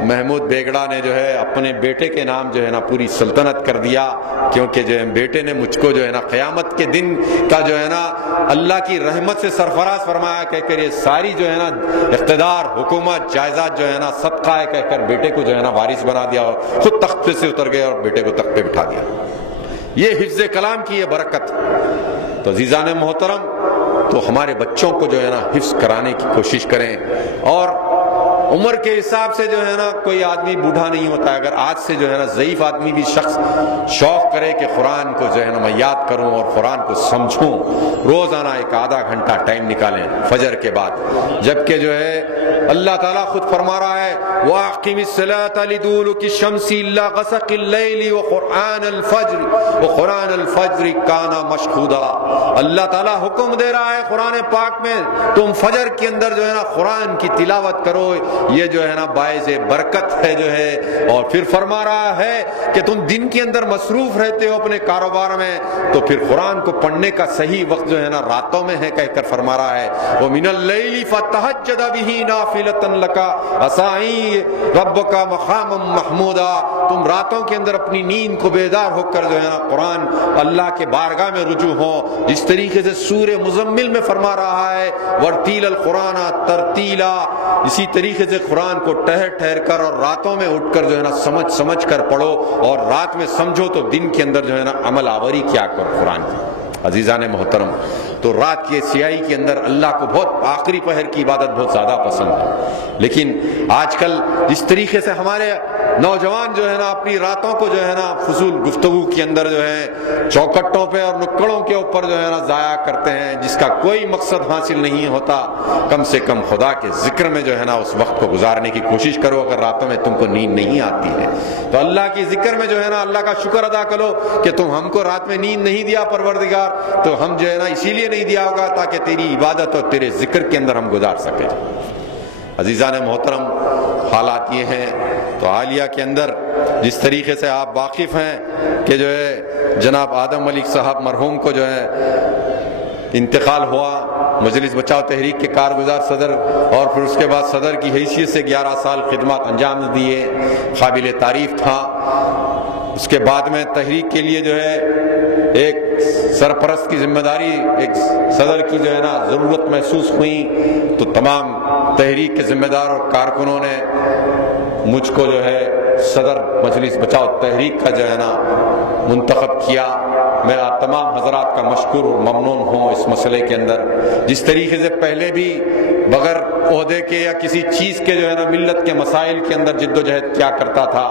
محمود بیگڑا نے جو ہے اپنے بیٹے کے نام جو ہے نا پوری سلطنت کر دیا، کیونکہ جو ہے بیٹے نے مجھ کو جو ہے نا قیامت کے دن کا جو ہے نا اللہ کی رحمت سے سرفراز فرمایا، کہہ کر یہ ساری جو ہے نا اقتدار، حکومت، جائیداد جو ہے نا صدقہ ہے، کہہ کر بیٹے کو جو ہے نا وارث بنا دیا، اور خود تخت سے اتر گئے اور بیٹے کو تخت پہ بٹھا دیا۔ یہ حفظ کلام کی یہ برکت۔ تو عزیزان محترم، تو ہمارے بچوں کو جو ہے نا حفظ کرانے کی کوشش کریں، اور عمر کے حساب سے جو ہے نا کوئی آدمی بوڑھا نہیں ہوتا. اگر آج سے جو ہے نا ضعیف آدمی بھی شخص شوق کرے کہ قرآن کو جو ہے نا میں یاد کروں اور قرآن کو سمجھوں, روزانہ ایک آدھا گھنٹہ ٹائم نکالیں فجر کے بعد, جبکہ جو ہے اللہ تعالیٰ خود فرما رہا ہے وَأَقِمِ الصَّلَاةَ لِدُلُوكِ الشَّمْسِ إِلَّا غَسَقِ اللَّيْلِ وَقُرْآنَ الْفَجْرِ وَقُرْآنَ الْفَجْرِ كَانَ مَشْهُودًا. اللہ تعالیٰ حکم دے رہا ہے قرآن پاک میں تم فجر کے اندر جو ہے نا قرآن کی تلاوت کرو, یہ جو ہے نا باعث برکت ہے جو ہے. اور پھر فرما رہا ہے کہ تم دن کے اندر مصروف رہتے ہو اپنے کاروبار میں, تو پھر قرآن کو پڑھنے کا صحیح وقت جو ہے نا راتوں میں ہے کہہ کر فرما رہا ہے وَمِنَ اللَّيْلِ فَتَهَجَّدَ بِهِ نَافِلَةً لَكَ عَسَىٰ رَبُّكَ مَقَامًا مَحْمُودًا. تم راتوں کے اندر اپنی نیند کو بیدار ہو کر جو ہے نا قرآن اللہ کے بارگاہ میں رجوع ہو. جس طریقے سے سورہ مزمل میں فرما رہا ہے وَرْتِيلَ الْقُرْآنَ تَرْتِيلًا, اسی طریقے سے قرآن کو ٹھہر ٹھہر کر اور راتوں میں اٹھ کر جو ہے نا سمجھ سمجھ کر پڑھو, اور رات میں سمجھو تو دن کے اندر جو ہے نا عمل آوری کیا کرو قرآن کی. عزیزان محترم, تو رات کی سیاہی کے اندر اللہ کو بہت آخری پہر کی عبادت بہت زیادہ پسند ہے. لیکن آج کل جس طریقے سے ہمارے نوجوان جو ہے نا اپنی راتوں کو جو ہے نا فضول گفتگو کے اندر جو ہے چوکٹوں پہ اور نکڑوں کے اوپر جو ہے نا ضائع کرتے ہیں, جس کا کوئی مقصد حاصل نہیں ہوتا, کم سے کم خدا کے ذکر میں جو ہے نا اس وقت کو گزارنے کی کوشش کرو. اگر راتوں میں تم کو نیند نہیں آتی ہے تو اللہ کی ذکر میں جو ہے نا اللہ کا شکر ادا کرو کہ تم ہم کو رات میں نیند نہیں دیا پروردگار, تو ہم جو ہے نا اسی لیے نہیں دیا ہوگا تاکہ تیری عبادت اور تیرے ذکر کے اندر ہم گزار سکیں. عزیزان محترم, حالات یہ ہیں. تو حالیہ کے اندر جس طریقے سے آپ واقف ہیں کہ جو ہے جناب آدم ملک صاحب مرحوم کو جو ہے انتقال ہوا, مجلس بچاؤ تحریک کے کارگزار صدر, اور پھر اس کے بعد صدر کی حیثیت سے 11 سال خدمات انجام دیے, قابل تعریف تھا. اس کے بعد میں تحریک کے لیے جو ہے ایک سرپرست کی ذمہ داری ایک صدر کی جو ہے نا ضرورت محسوس ہوئی, تو تمام تحریک کے ذمہ دار اور کارکنوں نے مجھ کو جو ہے صدر مجلس بچاؤ تحریک کا جو ہے نا منتخب کیا. میں آپ تمام حضرات کا مشکور اور ممنون ہوں اس مسئلے کے اندر. جس طریقے سے پہلے بھی بغیر عہدے کے یا کسی چیز کے جو ہے نا ملت کے مسائل کے اندر جد و جہد کیا کرتا تھا,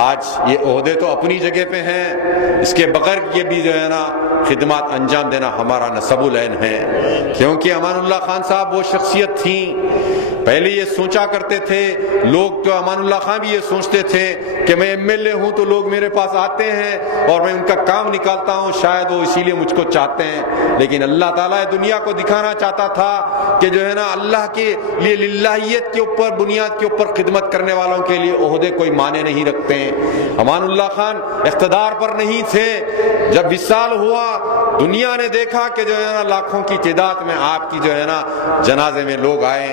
آج یہ عہدے تو اپنی جگہ پہ ہیں, اس کے بغیر یہ بھی جو ہے نا خدمات انجام دینا ہمارا نصب العین ہے. کیونکہ امان اللہ خان صاحب وہ شخصیت تھیں, پہلے یہ سوچا کرتے تھے لوگ, تو امان اللہ خان بھی یہ سوچتے تھے کہ میں ایم ایل اے ہوں تو لوگ میرے پاس آتے ہیں اور میں ان کا کام نکالتا ہوں, شاید وہ اسی لیے مجھ کو چاہتے ہیں. لیکن اللہ تعالیٰ دنیا کو دکھانا چاہتا تھا کہ جو ہے نا اللہ کے لیے للہیت کے اوپر بنیاد کے اوپر خدمت کرنے والوں کے لیے عہدے کوئی معنی نہیں رکھتے ہیں. امان اللہ خان اقتدار پر نہیں تھے, جب وصال ہوا دنیا نے دیکھا کہ جو ہے نا لاکھوں کی تعداد میں آپ کی جو ہے نا جنازے میں لوگ آئے.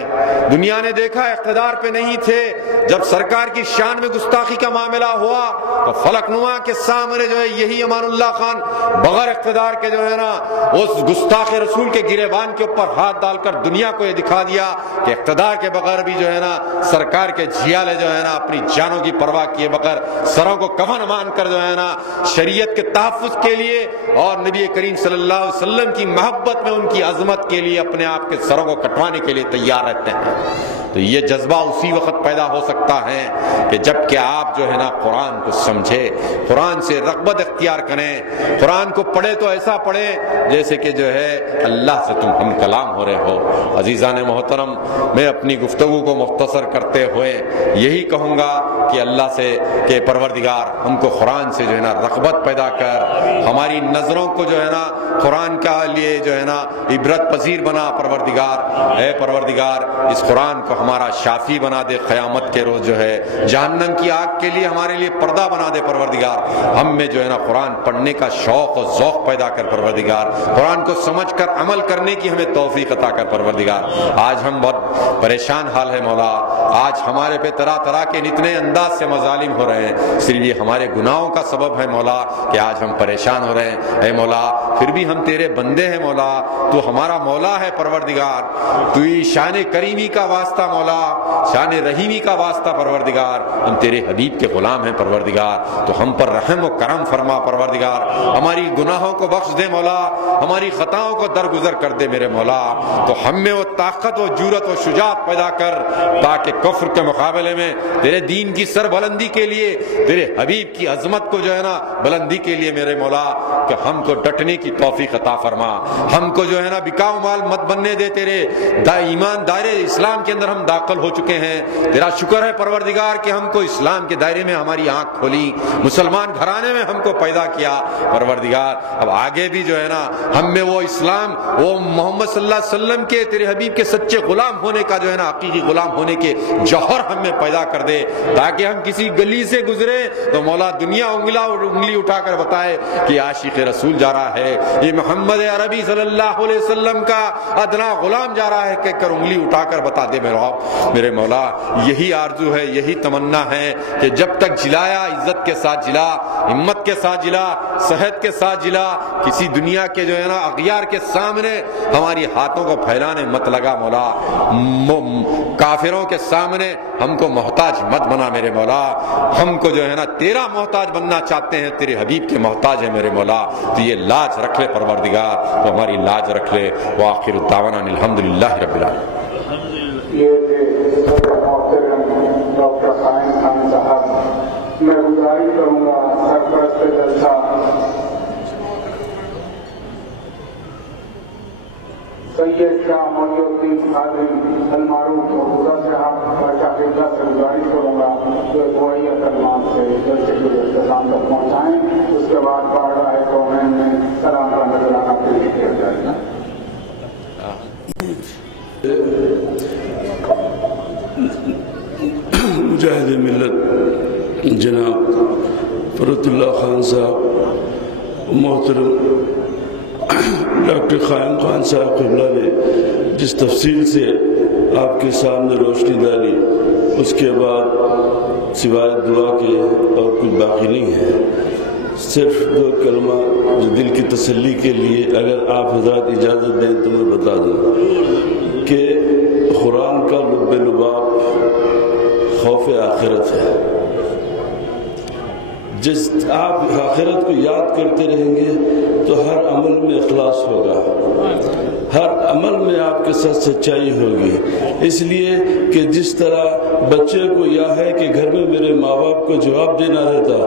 دنیا نے دیکھا اقتدار پہ نہیں تھے, جب سرکار کی شان میں گستاخی کا معاملہ ہوا تو فلک نما کے سامنے جو ہے یہی امان اللہ خان بغیر اقتدار کے جو ہے نا اس گستاخ رسول کے گریبان کے اوپر ہاتھ ڈال کر دنیا کو یہ دکھا دیا کہ اقتدار کے بغیر بھی جو ہے نا سرکار کے جھیالے جو ہے نا اپنی جانوں کی پرواہ کیے بغیر سروں کو کفن مان کر جو ہے نا شریعت کے تحفظ کے لیے اور نبی کریم صلی اللہ علیہ وسلم کی محبت میں ان کی عظمت کے لیے اپنے آپ کے سروں کو کٹوانے کے لیے تیار رہتے ہیں. تو یہ جذبہ اسی وقت پیدا ہو سکتا ہے کہ جب کہ آپ جو ہے نا قرآن کو سمجھے, قرآن سے رغبت اختیار کریں, قرآن کو پڑھے تو ایسا پڑھیں جیسے کہ جو ہے اللہ سے تم ہم کلام ہو رہے ہو. عزیزان محترم, میں اپنی گفتگو کو مختصر کرتے ہوئے یہی کہوں گا کہ اللہ سے کہ پروردگار ہم کو قرآن سے جو ہے نا رغبت پیدا کر, ہماری نظروں کو جو ہے نا قرآن کا لیے جو ہے نا عبرت پذیر بنا پروردگار. اے پروردگار اس قرآن کو ہمارا شافی بنا دے, قیامت کے روز جو ہے جہنم کی آگ کے لیے ہمارے لیے پردہ بنا دے پروردگار. ہم میں جو ہے نا قرآن پڑھنے کا شوق اور ذوق پیدا کر پروردگار, قرآن کو سمجھ کر عمل کرنے کی ہمیں توفیق عطا کر پروردگار. آج ہم بہت پریشان حال ہے مولا, آج ہمارے پہ طرح طرح کے نتنے انداز سے مظالم ہو رہے ہیں, صرف یہ ہمارے گناہوں کا سبب ہے مولا کہ آج ہم پریشان ہو رہے ہیں. اے مولا پھر بھی ہم تیرے بندے ہیں مولا, تو ہمارا مولا ہے پروردگار, تو شان کریمی کا واسطہ مولا, شان رحیمی کا واسطہ پروردگار, ہم تیرے حبیب کے غلام ہیں پروردگار, تو ہم پر رحم و کرم فرما پروردگار. ہماری گناہوں کو بخش دے مولا, ہماری خطاؤں کو درگزر کر دے میرے مولا, تو ہم میں وہ طاقت و جرأت و شجاعت پیدا کر، تاکہ کفر کے مقابلے میں تیرے دین کی سربلندی کے لیے، تیرے حبیب کی عظمت کو جو ہے نا بلندی کے لیے میرے مولا کہ ہم کو ڈٹنے کی توفیق عطا فرما، ہم کو جو ہے نا بکاؤ مال مت بننے دے، تیرے ایمان دائرے اسلام کے اندر ہم داخل ہو چکے ہیں، تیرا شکر ہے پروردگار کہ ہم کو اسلام کے دائرے میں ہماری آنکھ کھولی، مسلمان گھرانے میں ہم کو پیدا کیا پروردگار، اب آگے بھی جو ہے نا ہم میں وہ اسلام، وہ محمد صلی اللہ علیہ وسلم کے تیرے حبیب کے سچے غلام ہونے کا جو ہے نا حقیقی غلام ہونے کے جوہر ہم میں پیدا کر دے، تاکہ ہم کسی گلی سے گزرے تو مولا دنیا انگلی اٹھا کر بتائے کہ عاشق رسول جا رہا ہے، یہ محمد عربی صلی اللہ علیہ وسلم کا ادنا غلام جا رہا ہے، کہہ کر انگلی اٹھا کر بتا دے میرے مولا۔ یہی آرزو ہے، یہی تمنا ہے کہ جب تک جلایا عزت کے ساتھ جلا، ہمت کے ساتھ جلا، صحت کے ساتھ جلا، کسی دنیا کے جو ہے نا اغیار کے سامنے ہماری ہاتھوں کو پھیلانے مت لگا مولا، کافروں کے سامنے ہم کو محتاج مت بنا میرے مولا، ہم کو جو ہے نا تیرا محتاج بننا چاہتے ہیں، تیرے حبیب کے محتاج ہیں میرے مولا، تو یہ لاج رکھ لے پروردگار، تو ہماری لاج رکھ لے۔ وآخر الدعوانا الحمدللہ رب العالمین۔ یہ محترم ڈاکٹر قائم خان صاحب، میں گزارش کروں گا سرپرست جلسہ سید شاہ مولی الدین قادری المعروف حضرت صاحب بادشاہ قبلہ سے گزارش کروں گا کہ دعائیہ کلمات سے جلسے کے اختتام تک پہنچائیں، اس کے بعد بارگاہ کونین میں سلام کا نذرانہ پیش کیا جائے گا۔ مجاہد ملت جناب فرت اللہ خان صاحب، محترم ڈاکٹر قائم خان صاحب قبلہ نے جس تفصیل سے آپ کے سامنے روشنی ڈالی، اس کے بعد سوائے دعا کے اور کچھ باقی نہیں ہے، صرف دو کلمہ جو دل کی تسلی کے لیے اگر آپ حضرات اجازت دیں تو میں بتا دوں کہ قرآن کا لب لباب خوف آخرت ہے۔ جس آپ آخرت کو یاد کرتے رہیں گے تو ہر عمل میں اخلاص ہوگا، ہر عمل میں آپ کے ساتھ سچائی ہوگی، اس لیے کہ جس طرح بچے کو یہ ہے کہ گھر میں میرے ماں باپ کو جواب دینا رہتا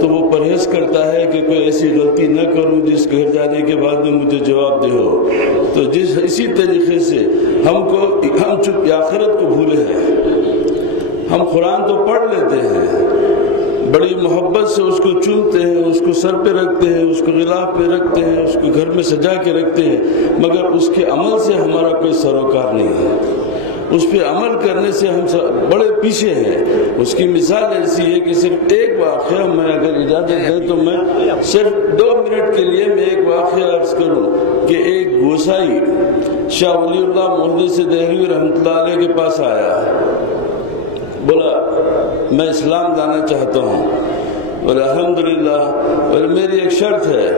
تو وہ پرہیز کرتا ہے کہ کوئی ایسی غلطی نہ کروں جس گھر جانے کے بعد میں مجھے جواب دے ہو، تو اسی طریقے سے ہم چپ آخرت کو بھولے ہیں۔ ہم قرآن تو پڑھ لیتے ہیں، بڑی محبت سے اس کو چومتے ہیں، اس کو سر پہ رکھتے ہیں، اس کو غلاف پہ رکھتے ہیں، اس کو گھر میں سجا کے رکھتے ہیں، مگر اس کے عمل سے ہمارا کوئی سروکار نہیں ہے، اس پہ عمل کرنے سے ہم بڑے پیچھے ہیں۔ اس کی مثال ایسی ہے کہ صرف ایک واقعہ، میں اگر اجازت دیں تو میں صرف 2 منٹ کے لیے میں ایک واقعہ عرض کروں کہ ایک گوسائی شاہ ولی اللہ محدث دہلوی رحمۃ اللہ علیہ کے پاس آیا، بولا میں اسلام لانا چاہتا ہوں، بولے الحمدللہ، بولے میری ایک شرط ہے،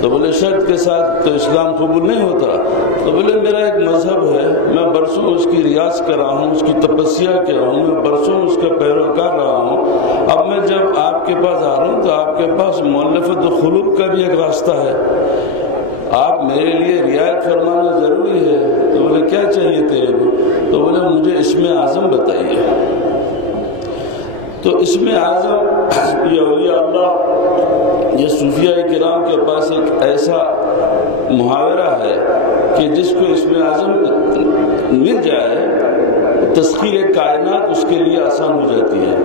تو بولے شرط کے ساتھ تو اسلام قبول نہیں ہوتا، تو بولے میرا ایک مذہب ہے، میں برسوں اس کی ریاض کر رہا ہوں، اس کی تپسیا کر رہا ہوں، میں برسوں اس کا پیروکار رہا ہوں، اب میں جب آپ کے پاس آ رہا ہوں تو آپ کے پاس مؤلفۃ القلوب کا بھی ایک راستہ ہے، آپ میرے لیے رعایت فرمانا ضروری ہے۔ تو بولے کیا چاہیے تیرے کو؟ تو بولے مجھے اسم اعظم بتائیے۔ تو اسم اعظم یہ اولیاء اللہ، یہ صوفیاء کرام کے پاس ایک ایسا محاورہ ہے کہ جس کو اسم اعظم مل جائے تسخیر کائنات اس کے لیے آسان ہو جاتی ہے،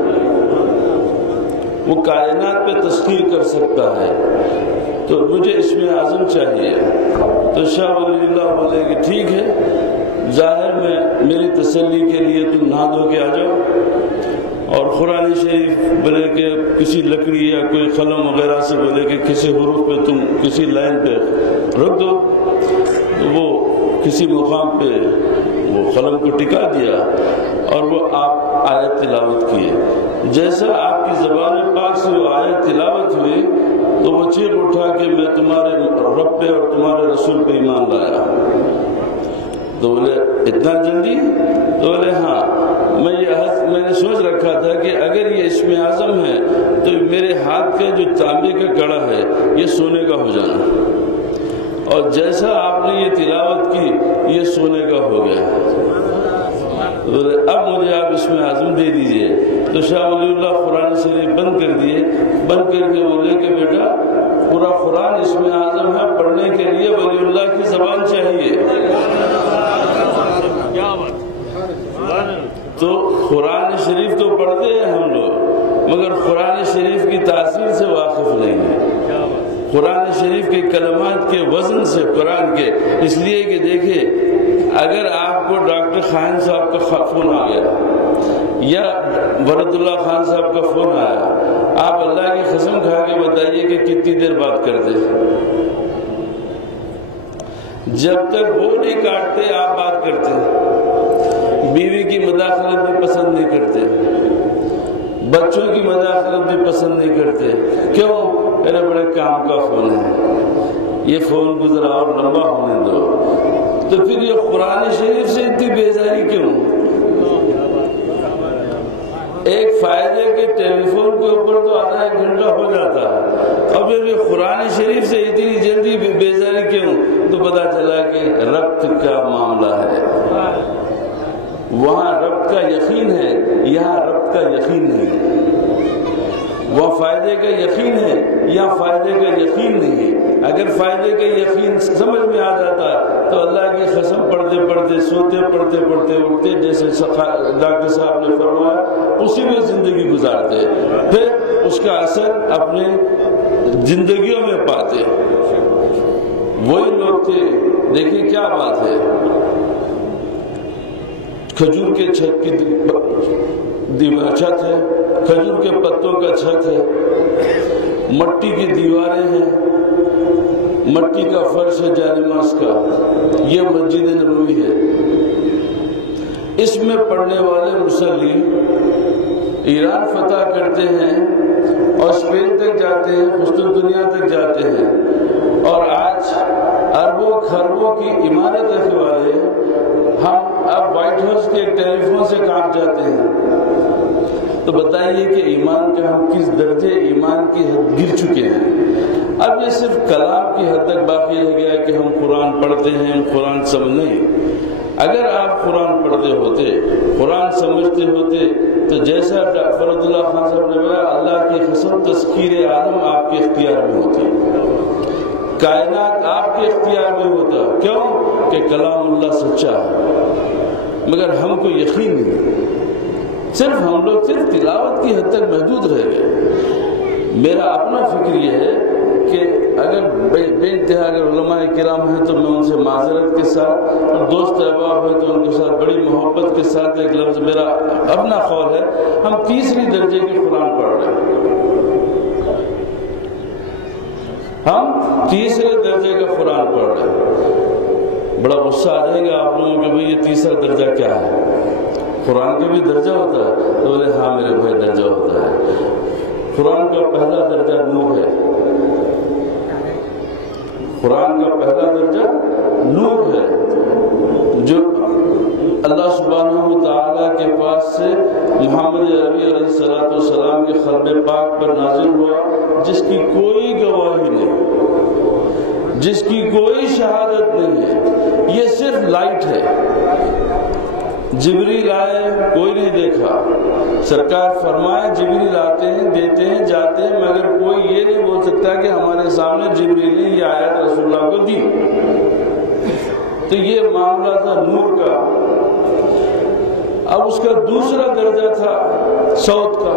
وہ کائنات پہ تسخیر کر سکتا ہے، تو مجھے اسم اعظم چاہیے۔ تو شاہ ولی اللہ بولے کہ ٹھیک ہے، ظاہر میں میری تسلی کے لیے تم نہا دھو کے آ جاؤ، اور قرآن شریف بولے کہ کسی لکڑی یا کوئی قلم وغیرہ سے بولے کہ کسی حروف پہ تم کسی لائن پہ رکھ دو، تو وہ کسی مقام پہ وہ قلم کو ٹکا دیا اور وہ آپ آیت تلاوت کیے، جیسا آپ کی زبان پاک سے وہ آیت تلاوت ہوئی تو وہ چیخ اٹھا کہ میں تمہارے رب پہ اور تمہارے رسول پہ ایمان لایا۔ تو بولے اتنا جلدی؟ تو بولے ہاں، میں نے سوچ رکھا تھا کہ اگر یہ اسم اعظم ہے تو میرے ہاتھ کا جو تانبے کا کڑا ہے یہ سونے کا ہو جانا، اور جیسا آپ نے یہ تلاوت کی یہ سونے کا ہو گیا، اب مجھے آپ اس میں عزم دے دیجئے۔ تو شاہ ولی اللہ قرآن شریف بند کر دیے، بند کر کے بولے کہ بیٹا پورا قرآن اس میں اعظم ہے، پڑھنے کے لیے ولی اللہ کی زبان چاہیے۔ تو قرآن شریف تو پڑھتے ہیں ہم لوگ، مگر قرآن شریف کی تاثیر سے واقف نہیں ہے، قرآن شریف کے کلمات کے وزن سے قرآن کے۔ اس لیے کہ دیکھیں، اگر آپ کو ڈاکٹر خان صاحب کا فون آ گیا یا بھرت اللہ خان صاحب کا فون آیا، آپ اللہ کی قسم کھا کے بتائیے کہ کتنی دیر بات کرتے؟ جب تک وہ نہیں کاٹتے آپ بات کرتے۔ بیوی کی مداخلت بھی پسند نہیں کرتے، بچوں کی مداخلت بھی پسند نہیں کرتے۔ کیوں؟ میرے بڑے کام کا فون ہے، یہ فون گزرا اور لمبا ہونے دو۔ تو پھر یہ قرآن شریف سے اتنی بیزاری کیوں؟ ایک فائدے کے ٹیلی فون کے اوپر تو آدھا ایک گھنٹہ ہو جاتا ہے، اور پھر یہ قرآن شریف سے اتنی جلدی بیزاری کیوں؟ تو پتا چلا کہ ربط کا معاملہ ہے، وہاں ربط کا یقین ہے، یہاں ربط کا یقین نہیں، وہ فائدے کا یقین ہے، یہاں فائدے کا یقین نہیں ہے۔ اگر فائدے کا یقین سمجھ میں آ جاتا تو اللہ کی قسم پڑھتے پڑھتے سوتے پڑھتے پڑھتے اٹھتے، جیسے ڈاکٹر صاحب نے فرمایا اسی میں زندگی گزارتے، پھر اس کا اثر اپنے زندگیوں میں پاتے۔ وہی لوگ تھے، دیکھیں کیا بات ہے، کھجور کے چھت کی چھت ہے، کھجور کے پتوں کا چھت ہے، مٹی کی دیواریں ہیں، مٹی کا فرش ہے جانماز کا، یہ مسجد نبوی ہے۔ اس میں پڑھنے والے مصلی ایران فتح کرتے ہیں اور اسپین تک جاتے ہیں، قسطن دنیا تک جاتے ہیں، اور آج اربوں خربوں کی عمارت رکھنے والے ہم اب وائٹ ہاؤس کے ٹیلی فون سے کام جاتے ہیں۔ تو بتائیے کہ ایمان کا ہم کس درجے ایمان کی حد گر چکے ہیں۔ اب یہ صرف کلام کی حد تک باقی رہ گیا کہ ہم قرآن پڑھتے ہیں، قرآن سمجھ نہیں۔ اگر آپ قرآن پڑھتے ہوتے، قرآن سمجھتے ہوتے، تو جیسا فرد اللہ خان صاحب نے بولا، اللہ کی قسم تذکیر عالم آپ کے اختیار میں ہوتی، کائنات آپ کے اختیار میں ہوتا۔ کیوں؟ کہ کلام اللہ سچا ہے، مگر ہم کو یقین نہیں، صرف ہم لوگ صرف تلاوت کی حد تک محدود رہ گئے۔ میرا اپنا فکر یہ ہے کہ اگر بے انتہا اگر علماء کرام ہیں تو میں ان سے معذرت کے ساتھ، اور دوست احباب ہیں تو ان کے ساتھ بڑی محبت کے ساتھ ایک لفظ میرا اپنا قول ہے، ہم تیسری درجے کی قرآن پڑھ رہے ہیں، ہم تیسرے درجے کا قرآن پڑھ رہے ہیں۔ بڑا غصہ آ جائے گا آپ لوگوں کہ بھئی یہ تیسرا درجہ کیا ہے؟ قرآن کا بھی درجہ ہوتا ہے؟ تو بولے ہاں میرے بھائی درجہ ہوتا ہے۔ قرآن کا پہلا درجہ نور ہے، قرآن کا پہلا درجہ نور ہے، جو اللہ سبحانہ وتعالیٰ کے پاس سے محمد عربی علیہ السلام کے قلب پاک پر نازل ہوا، جس کی کوئی گواہی نہیں، جس کی کوئی شہادت نہیں ہے، یہ صرف لائٹ ہے۔ جبریل آئے، کوئی نہیں دیکھا، سرکار فرمائے جبریل آتے ہیں، دیتے ہیں، جاتے ہیں، مگر کوئی یہ نہیں بول سکتا کہ ہمارے سامنے جبریل نے یہ آیت رسول اللہ کو دی۔ تو یہ معاملہ تھا نور کا۔ اب اس کا دوسرا درجہ تھا صوت کا،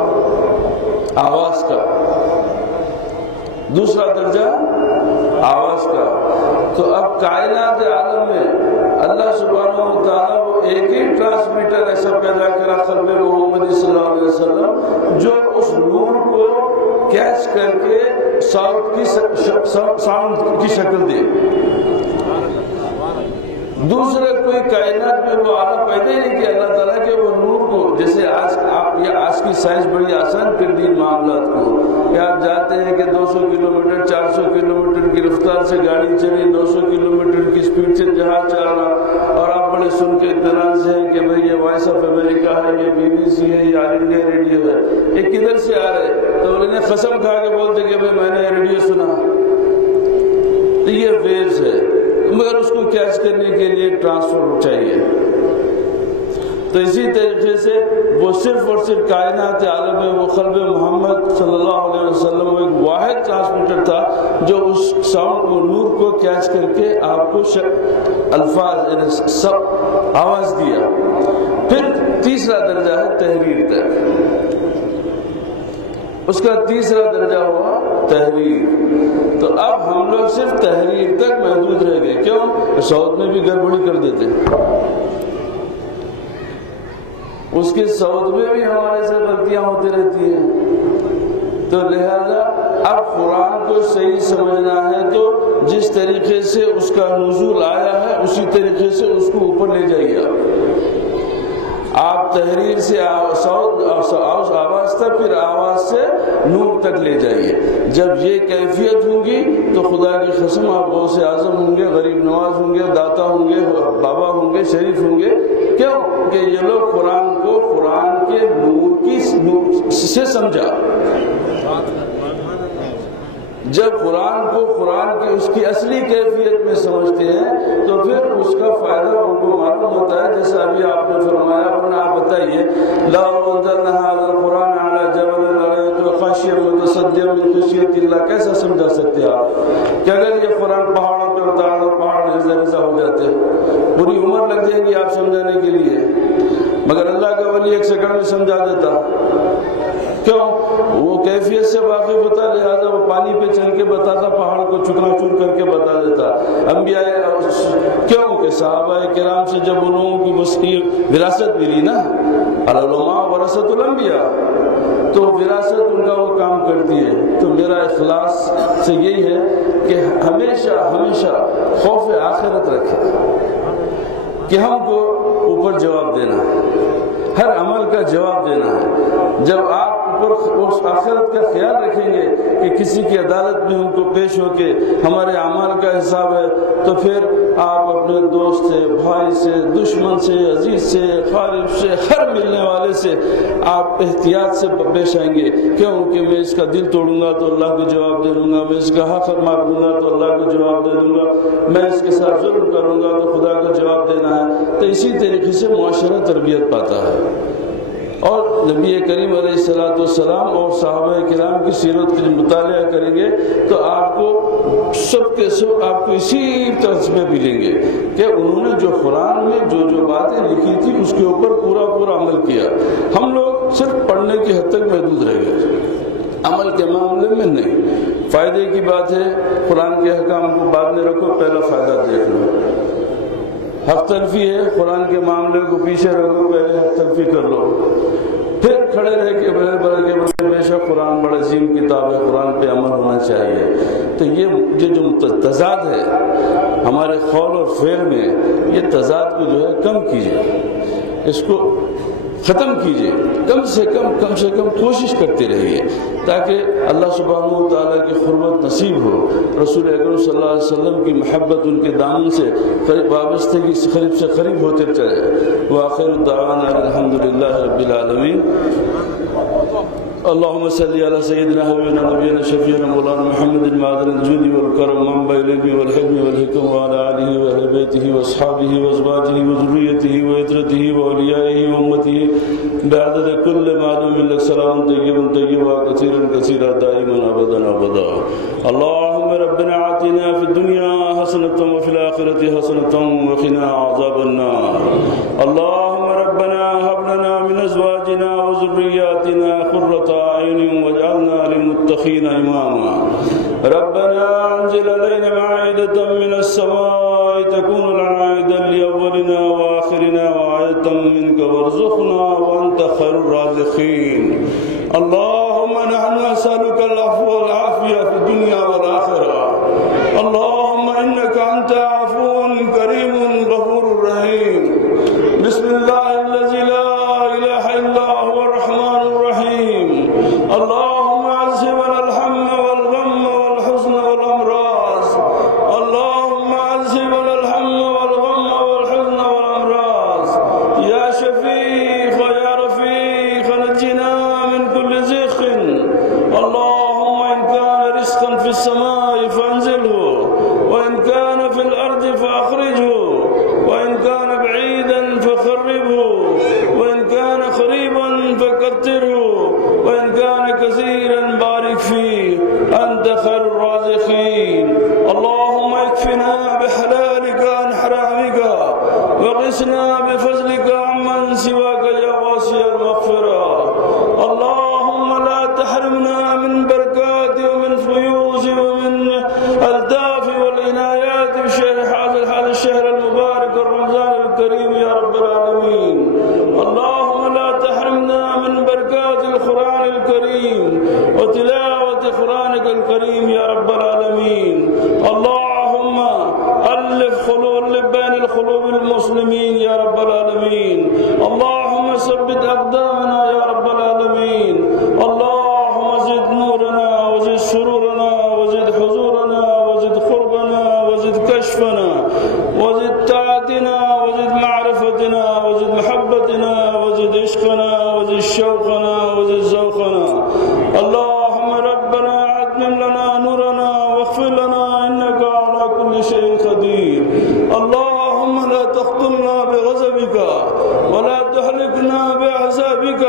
آواز کا، دوسرا درجہ آواز کا۔ تو اب کائنات عالم میں اللہ سبحانہ وتعالیٰ وہ ایک ہی ٹرانسمیٹر ایسا پیدا کرا قلب محمد صلی اللہ علیہ وسلم، جو اس نور کو کیچ کر کے ساؤنڈ کی شکل دے۔ دوسرے کوئی کائنات میں وہ آلہ پیدا ہی نہیں کیا اللہ تعالیٰ کے وہ نور کو، جیسے آج کی سائنس بڑی آسان کر دی معاملات کو، کہ آپ جاتے ہیں کہ 200 کلومیٹر 400 کلومیٹر کی رفتار سے گاڑی چلی، 900 کلومیٹر کی سپیڈ سے جہاز چل رہا، اور آپ بڑے سن کے اطمینان سے ہیں کہ بھئی یہ وائس آف امریکہ ہے، یہ BBC ہے، یہ آل انڈیا ریڈیو ہے، یہ کدھر سے آ رہے؟ تو انہوں نے قسم کھا کے بولتے کہ بھئی میں نے ریڈیو سنا، تو یہ ویوز ہے، مگر اس کو کیچ کرنے کے لیے ٹرانسپورٹ چاہیے۔ تو اسی طریقے سے وہ صرف اور صرف کائنات عالم میں وہ قلب محمد صلی اللہ علیہ وسلم وہ ایک واحد ٹرانسمیٹر تھا جو اس ساؤنڈ اور نور کو کیچ کر کے آپ کو الفاظ سب آواز دیا۔ پھر تیسرا درجہ ہے تحریر تک، اس کا تیسرا درجہ ہوا تحریر۔ تو اب ہم لوگ صرف تحریر تک محدود رہ گئے، کیوں؟ سعود میں بھی گڑبڑی کر دیتے، اس کے سعود میں بھی ہمارے سے غلطیاں ہوتی رہتی ہیں۔ تو لہذا اب قرآن کو صحیح سمجھنا ہے تو جس طریقے سے اس کا نزول آیا ہے اسی طریقے سے اس کو اوپر لے جائیے۔ آپ تحریر سے آواز تک، پھر آواز سے نور تک لے جائیے۔ جب یہ کیفیت ہوگی تو خدا کی قسم آپ غوث اعظم ہوں گے، غریب نواز ہوں گے، داتا ہوں گے، بابا ہوں گے، شریف ہوں گے۔ کیوں کہ یہ لوگ قرآن کو قرآن کے نور سے سمجھا۔ جب قرآن کو قرآن کی اس کی اصلی کیفیت میں سمجھتے ہیں تو پھر اس کا فائدہ ان کو معلوم ہوتا ہے۔ جیسا ابھی آپ نے فرمایا، ورنہ آپ بتائیے لَوْ أَنزَلْنَا هَذَا الْقُرْآنَ عَلَى جَبَلٍ لَرَأَيْتَهُ خَاشِعًا مُتَصَدِّعًا مِنْ خَشْيَةِ اللَّهِ، کیسا سمجھا سکتے ہیں آپ کہ اگر یہ قرآن پہاڑوں پہ اتارا تو پہاڑ ریزہ ریزہ ہو جاتے، پوری عمر لگ جائے گی آپ سمجھانے کے لیے، مگر اللہ کا ولی ایک سیکنڈ میں سمجھا دیتا۔ کیوں؟ وہ کیفیت سے واقف ہوتا، لہذا وہ پانی پہ چل کے بتاتا، پہاڑ کو چکنا چور کر کے بتا دیتا۔ انبیاء کیوں کہ صحابہ کرام سے جب ان لوگوں کی وسیع وراثت ملی نا، العلماء ورثۃ الانبیاء، تو وراثت ان کا وہ کام کرتی ہے۔ تو میرا اخلاص سے یہی ہے کہ ہمیشہ ہمیشہ خوف آخرت رکھے کہ ہم کو اوپر جواب دینا ہے، ہر عمل کا جواب دینا ہے۔ جب آپ اس آخرت کا خیال رکھیں گے کہ کسی کی عدالت میں ان کو پیش ہو کے ہمارے اعمال کا حساب ہے، تو پھر آپ اپنے دوست سے، بھائی سے، دشمن سے، عزیز سے، خالف سے، ہر ملنے والے سے آپ احتیاط سے پیش آئیں گے۔ کیوں کہ میں اس کا دل توڑوں گا تو اللہ کو جواب دے دوں گا، میں اس کا حق مار دوں گا تو اللہ کو جواب دے دوں گا، میں اس کے ساتھ ظلم کروں گا تو خدا کو جواب دینا ہے۔ تو اسی طریقے سے معاشرہ تربیت پاتا ہے۔ اور نبی کریم علیہ الصلوۃ والسلام اور صحابہ کرام کی سیرت کا مطالعہ کریں گے تو آپ کو سب کے سب آپ کو اسی طرز میں ملیں گے کہ انہوں نے جو قرآن میں جو باتیں لکھی تھی اس کے اوپر پورا عمل کیا۔ ہم لوگ صرف پڑھنے کی حد تک محدود رہ گئے، عمل کے معاملے میں نہیں۔ فائدے کی بات ہے، قرآن کے احکام کو بعد میں رکھو، پہلا فائدہ دیکھ لو۔ حق تلفی ہے، قرآن کے معاملے کو پیچھے رکھو، پہلے حق تلفی کر لو، پھر کھڑے رہ کے بے شک قرآن بڑا عظیم کتاب ہے، قرآن پہ عمل ہونا چاہیے۔ تو یہ جو تضاد ہے ہمارے قول اور فعل میں، یہ تضاد کو جو ہے کم کیجیے، اس کو ختم کیجیے، کم سے کم کوشش کرتے رہیے تاکہ اللہ سبحانہ و تعالیٰ کی قربت نصیب ہو، رسول اکرم صلی اللہ علیہ وسلم کی محبت ان کے دامن سے وابستگی سے قریب ہوتے چلے۔ وآخر دعوانا الحمدللہ رب العالمین۔ اللهم صل على سيدنا حبيبنا نبينا شفيعنا مولانا محمد المعدن الجود والكرم منبع العلم والحلم والحكم وعلى آله وأهل بيته وأصحابه وأزواجه وذريته وعترته وأوليائه وأمته بعدد كل معلوم لك سلام طيبا كثيرا دائما أبدا اللهم ربنا آتنا في الدنيا حسنة وفي الآخرة حسنة وقنا عذاب النار اللهم ربنا هب لنا من أزواجنا وذرياتنا قرة أعين واجعلنا للمتقين إماما ربنا أنزل علينا مائدة من السماء تكون لنا عيدا لأولنا وآخرنا وآية منك وارزقنا وأنت خير الرازقين اللهم نحن نسألك العفو والعافية في الدنيا والآخرة اللهم إنك أنت عفو كريم غفور رحيم بسم الله الذي لا إله إلا هو الرحمن الرحيم اللهم أذهبنا الهم والغم والحزن والأمراض اللهم أذهبنا الهم والغم والحزن والأمراض يا شفيق ويا رفيق نجنا من كل ضيق اللهم إن كان رزقا في السماء فأنزله برحمتك يا واسع المغفرة. اللهم لا تحرمنا من بركات ومن فيوز ومن الطاف والعنايات بشهر هذا الشهر المبارك رمضان الكريم يا رب العالمين. اللهم لا تحرمنا من بركات القرآن الكريم وتلاوة قرآنك الكريم يا رب العالمين. اللهم ألف بين القلوب المسلمين يا رب العالمين. اللهم ثبت أقدامنا يا رب العالمين. اللهم زد نورنا وزد سرورنا وزد حضورنا وزد قربنا وزد كشفنا وزد طاعتنا وزد معرفتنا وزد محبتنا وزد عشقنا وزد شوقنا وزد ذوقنا. اللهم ربنا أتمم لنا نورنا واغفر لنا إنك على كل شيء قدير. اللهم لا تقتلنا بغضبك ولا تهلكنا بعذابك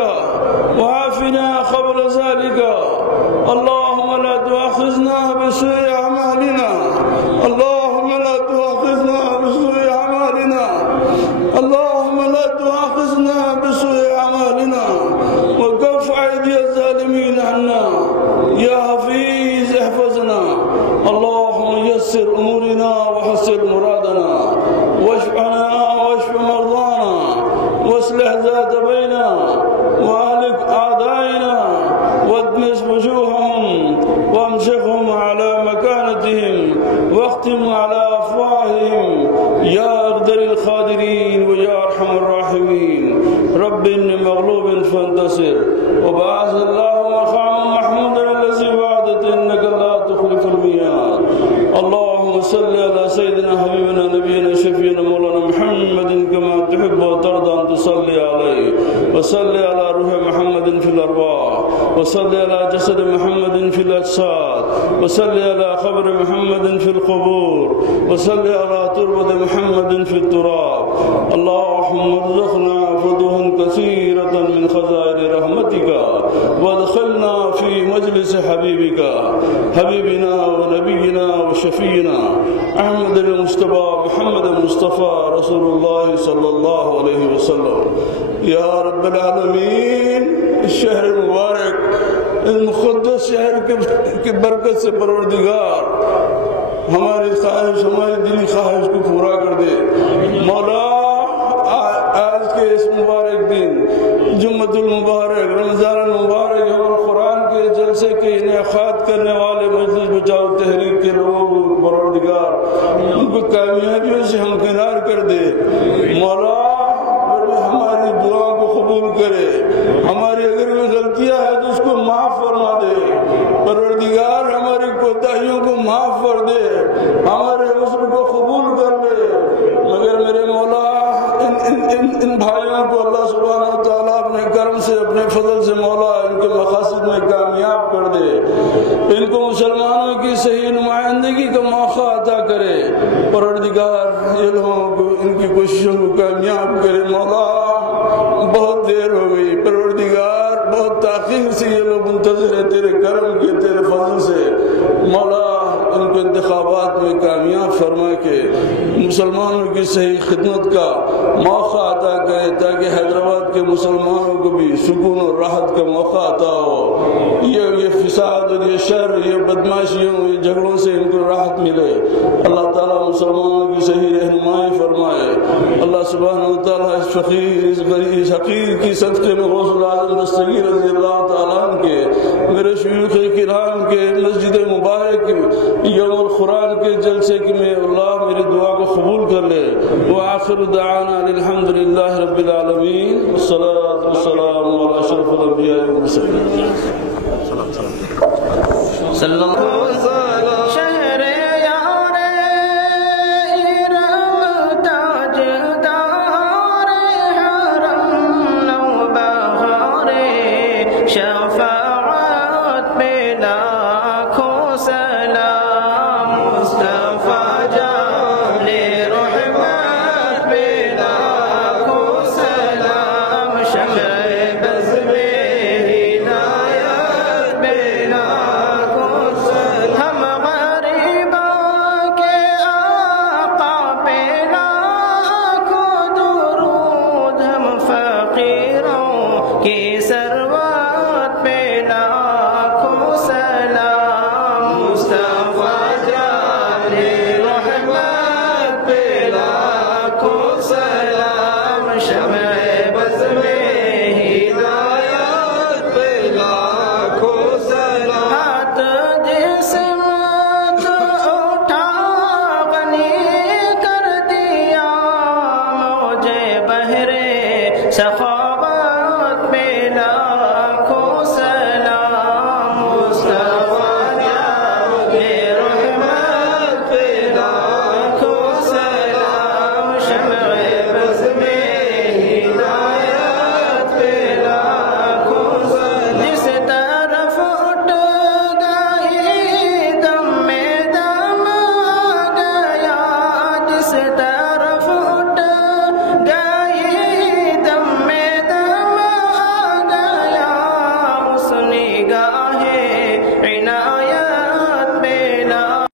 وعافنا قبل ذلك. اللهم لا تؤاخذنا بسوء أعمالنا. اللهم لا تؤاخذنا بسوء أعمالنا. اللهم لا تؤاخذنا بسوء أعمالنا وكف أيدي الظالمين عنا. يا حفيظ احفظنا. اللهم يسر أمورنا وحسن مرادنا واشفنا واشف مرضانا واصلح ذات بيننا واهلك أعدائنا وادمس وجوههم وامسكهم على مكانتهم واختم على أفواههم يا أقدر القادرين ويا أرحم الراحمين. رب إني مغلوب فانتصر وبعث الله مقاما محمودا الذي وعدت إنك لا تخلف الميعاد. اللهم صل على سيدنا حبيبنا نبينا شفينا مولانا محمد كما تحب وترضى أن تصلي عليه. وصل على روح محمد في الأرواح وصل على جسد محمد في الأجساد وصل على قبر محمد في القبور وصل على تربة محمد في التراب. اللهم ارزقنا فتوحا كثيرة من خزائن رحمتك وادخلنا في مجلس حبيبنا ونبينا وشفينا أحمد المصطفى محمد المصطفى رسول الله صلى الله عليه وسلم. يا رب العالمین الشہر المبارک المقدس شہر کی برکت سے پروردگار ہماری خواہش ہماری دلی خواہش کو پورا کر دے. مولا آج کے اس مبارک دن جمعۃ المبارک رمضان المبارک اور قرآن کے جلسے کے انعقاد کرنے والے مجلس بچاؤ تحریک کے لوگوں کو پروردگار ان کو کامیابیوں سے ہمکنار کر دے. مولا ہماری دعاؤں کو قبول کرے. ہماری اگر کوئی غلطیاں ہے تو اس کو معاف فرما دے. پروردگار ہماری کوتاہیوں کو معاف کر دے. ہمارے عذر کو قبول کر لے. مگر میرے مولا ان بھائیوں کو اللہ سبحانہ و تعالیٰ اپنے کرم سے اپنے فضل سے مولا ان کے مقاصد میں کامیاب کر دے. ان کو مسلمانوں کی صحیح نمائندگی کا موقع عطا کرے. پروردگار یہ لوگوں کو ان کی کوششوں کو کامیاب کرے. مولا بہت دیر ہو گئی. پروردگار بہت تاخیر سے یہ لوگ منتظر ہیں تیرے کرم کے تیرے فضل سے. مولا ان کو انتخابات میں کامیاب فرما کے مسلمانوں کی صحیح خدمت کا موقع عطا کرے تاکہ حیدرآباد کے مسلمانوں کو بھی سکون اور راحت کا موقع عطا ہو. یہ فساد اور یہ شر یہ بدماشیوں یہ جھگڑوں سے ان کو راحت ملے. اللہ تعالیٰ مسلمانوں کی صحیح رہنمائی فرمائے. اللہ سبحانہ و تعالیٰ اس فقیر اس حقیر کی صدقے میں غوث العظم دستگیر رضی اللہ تعالیٰ عنہ کے میرے شیوخ کرام کے مسجد مبارک یوم القرآن کے جلسے کی میں اللہ میری دعا کو قبول کر لے. وآخر دعوانا الحمد للہ رب العالمین والصلاة والسلام علی اشرف الانبیاء والمرسلین. صلی اللہ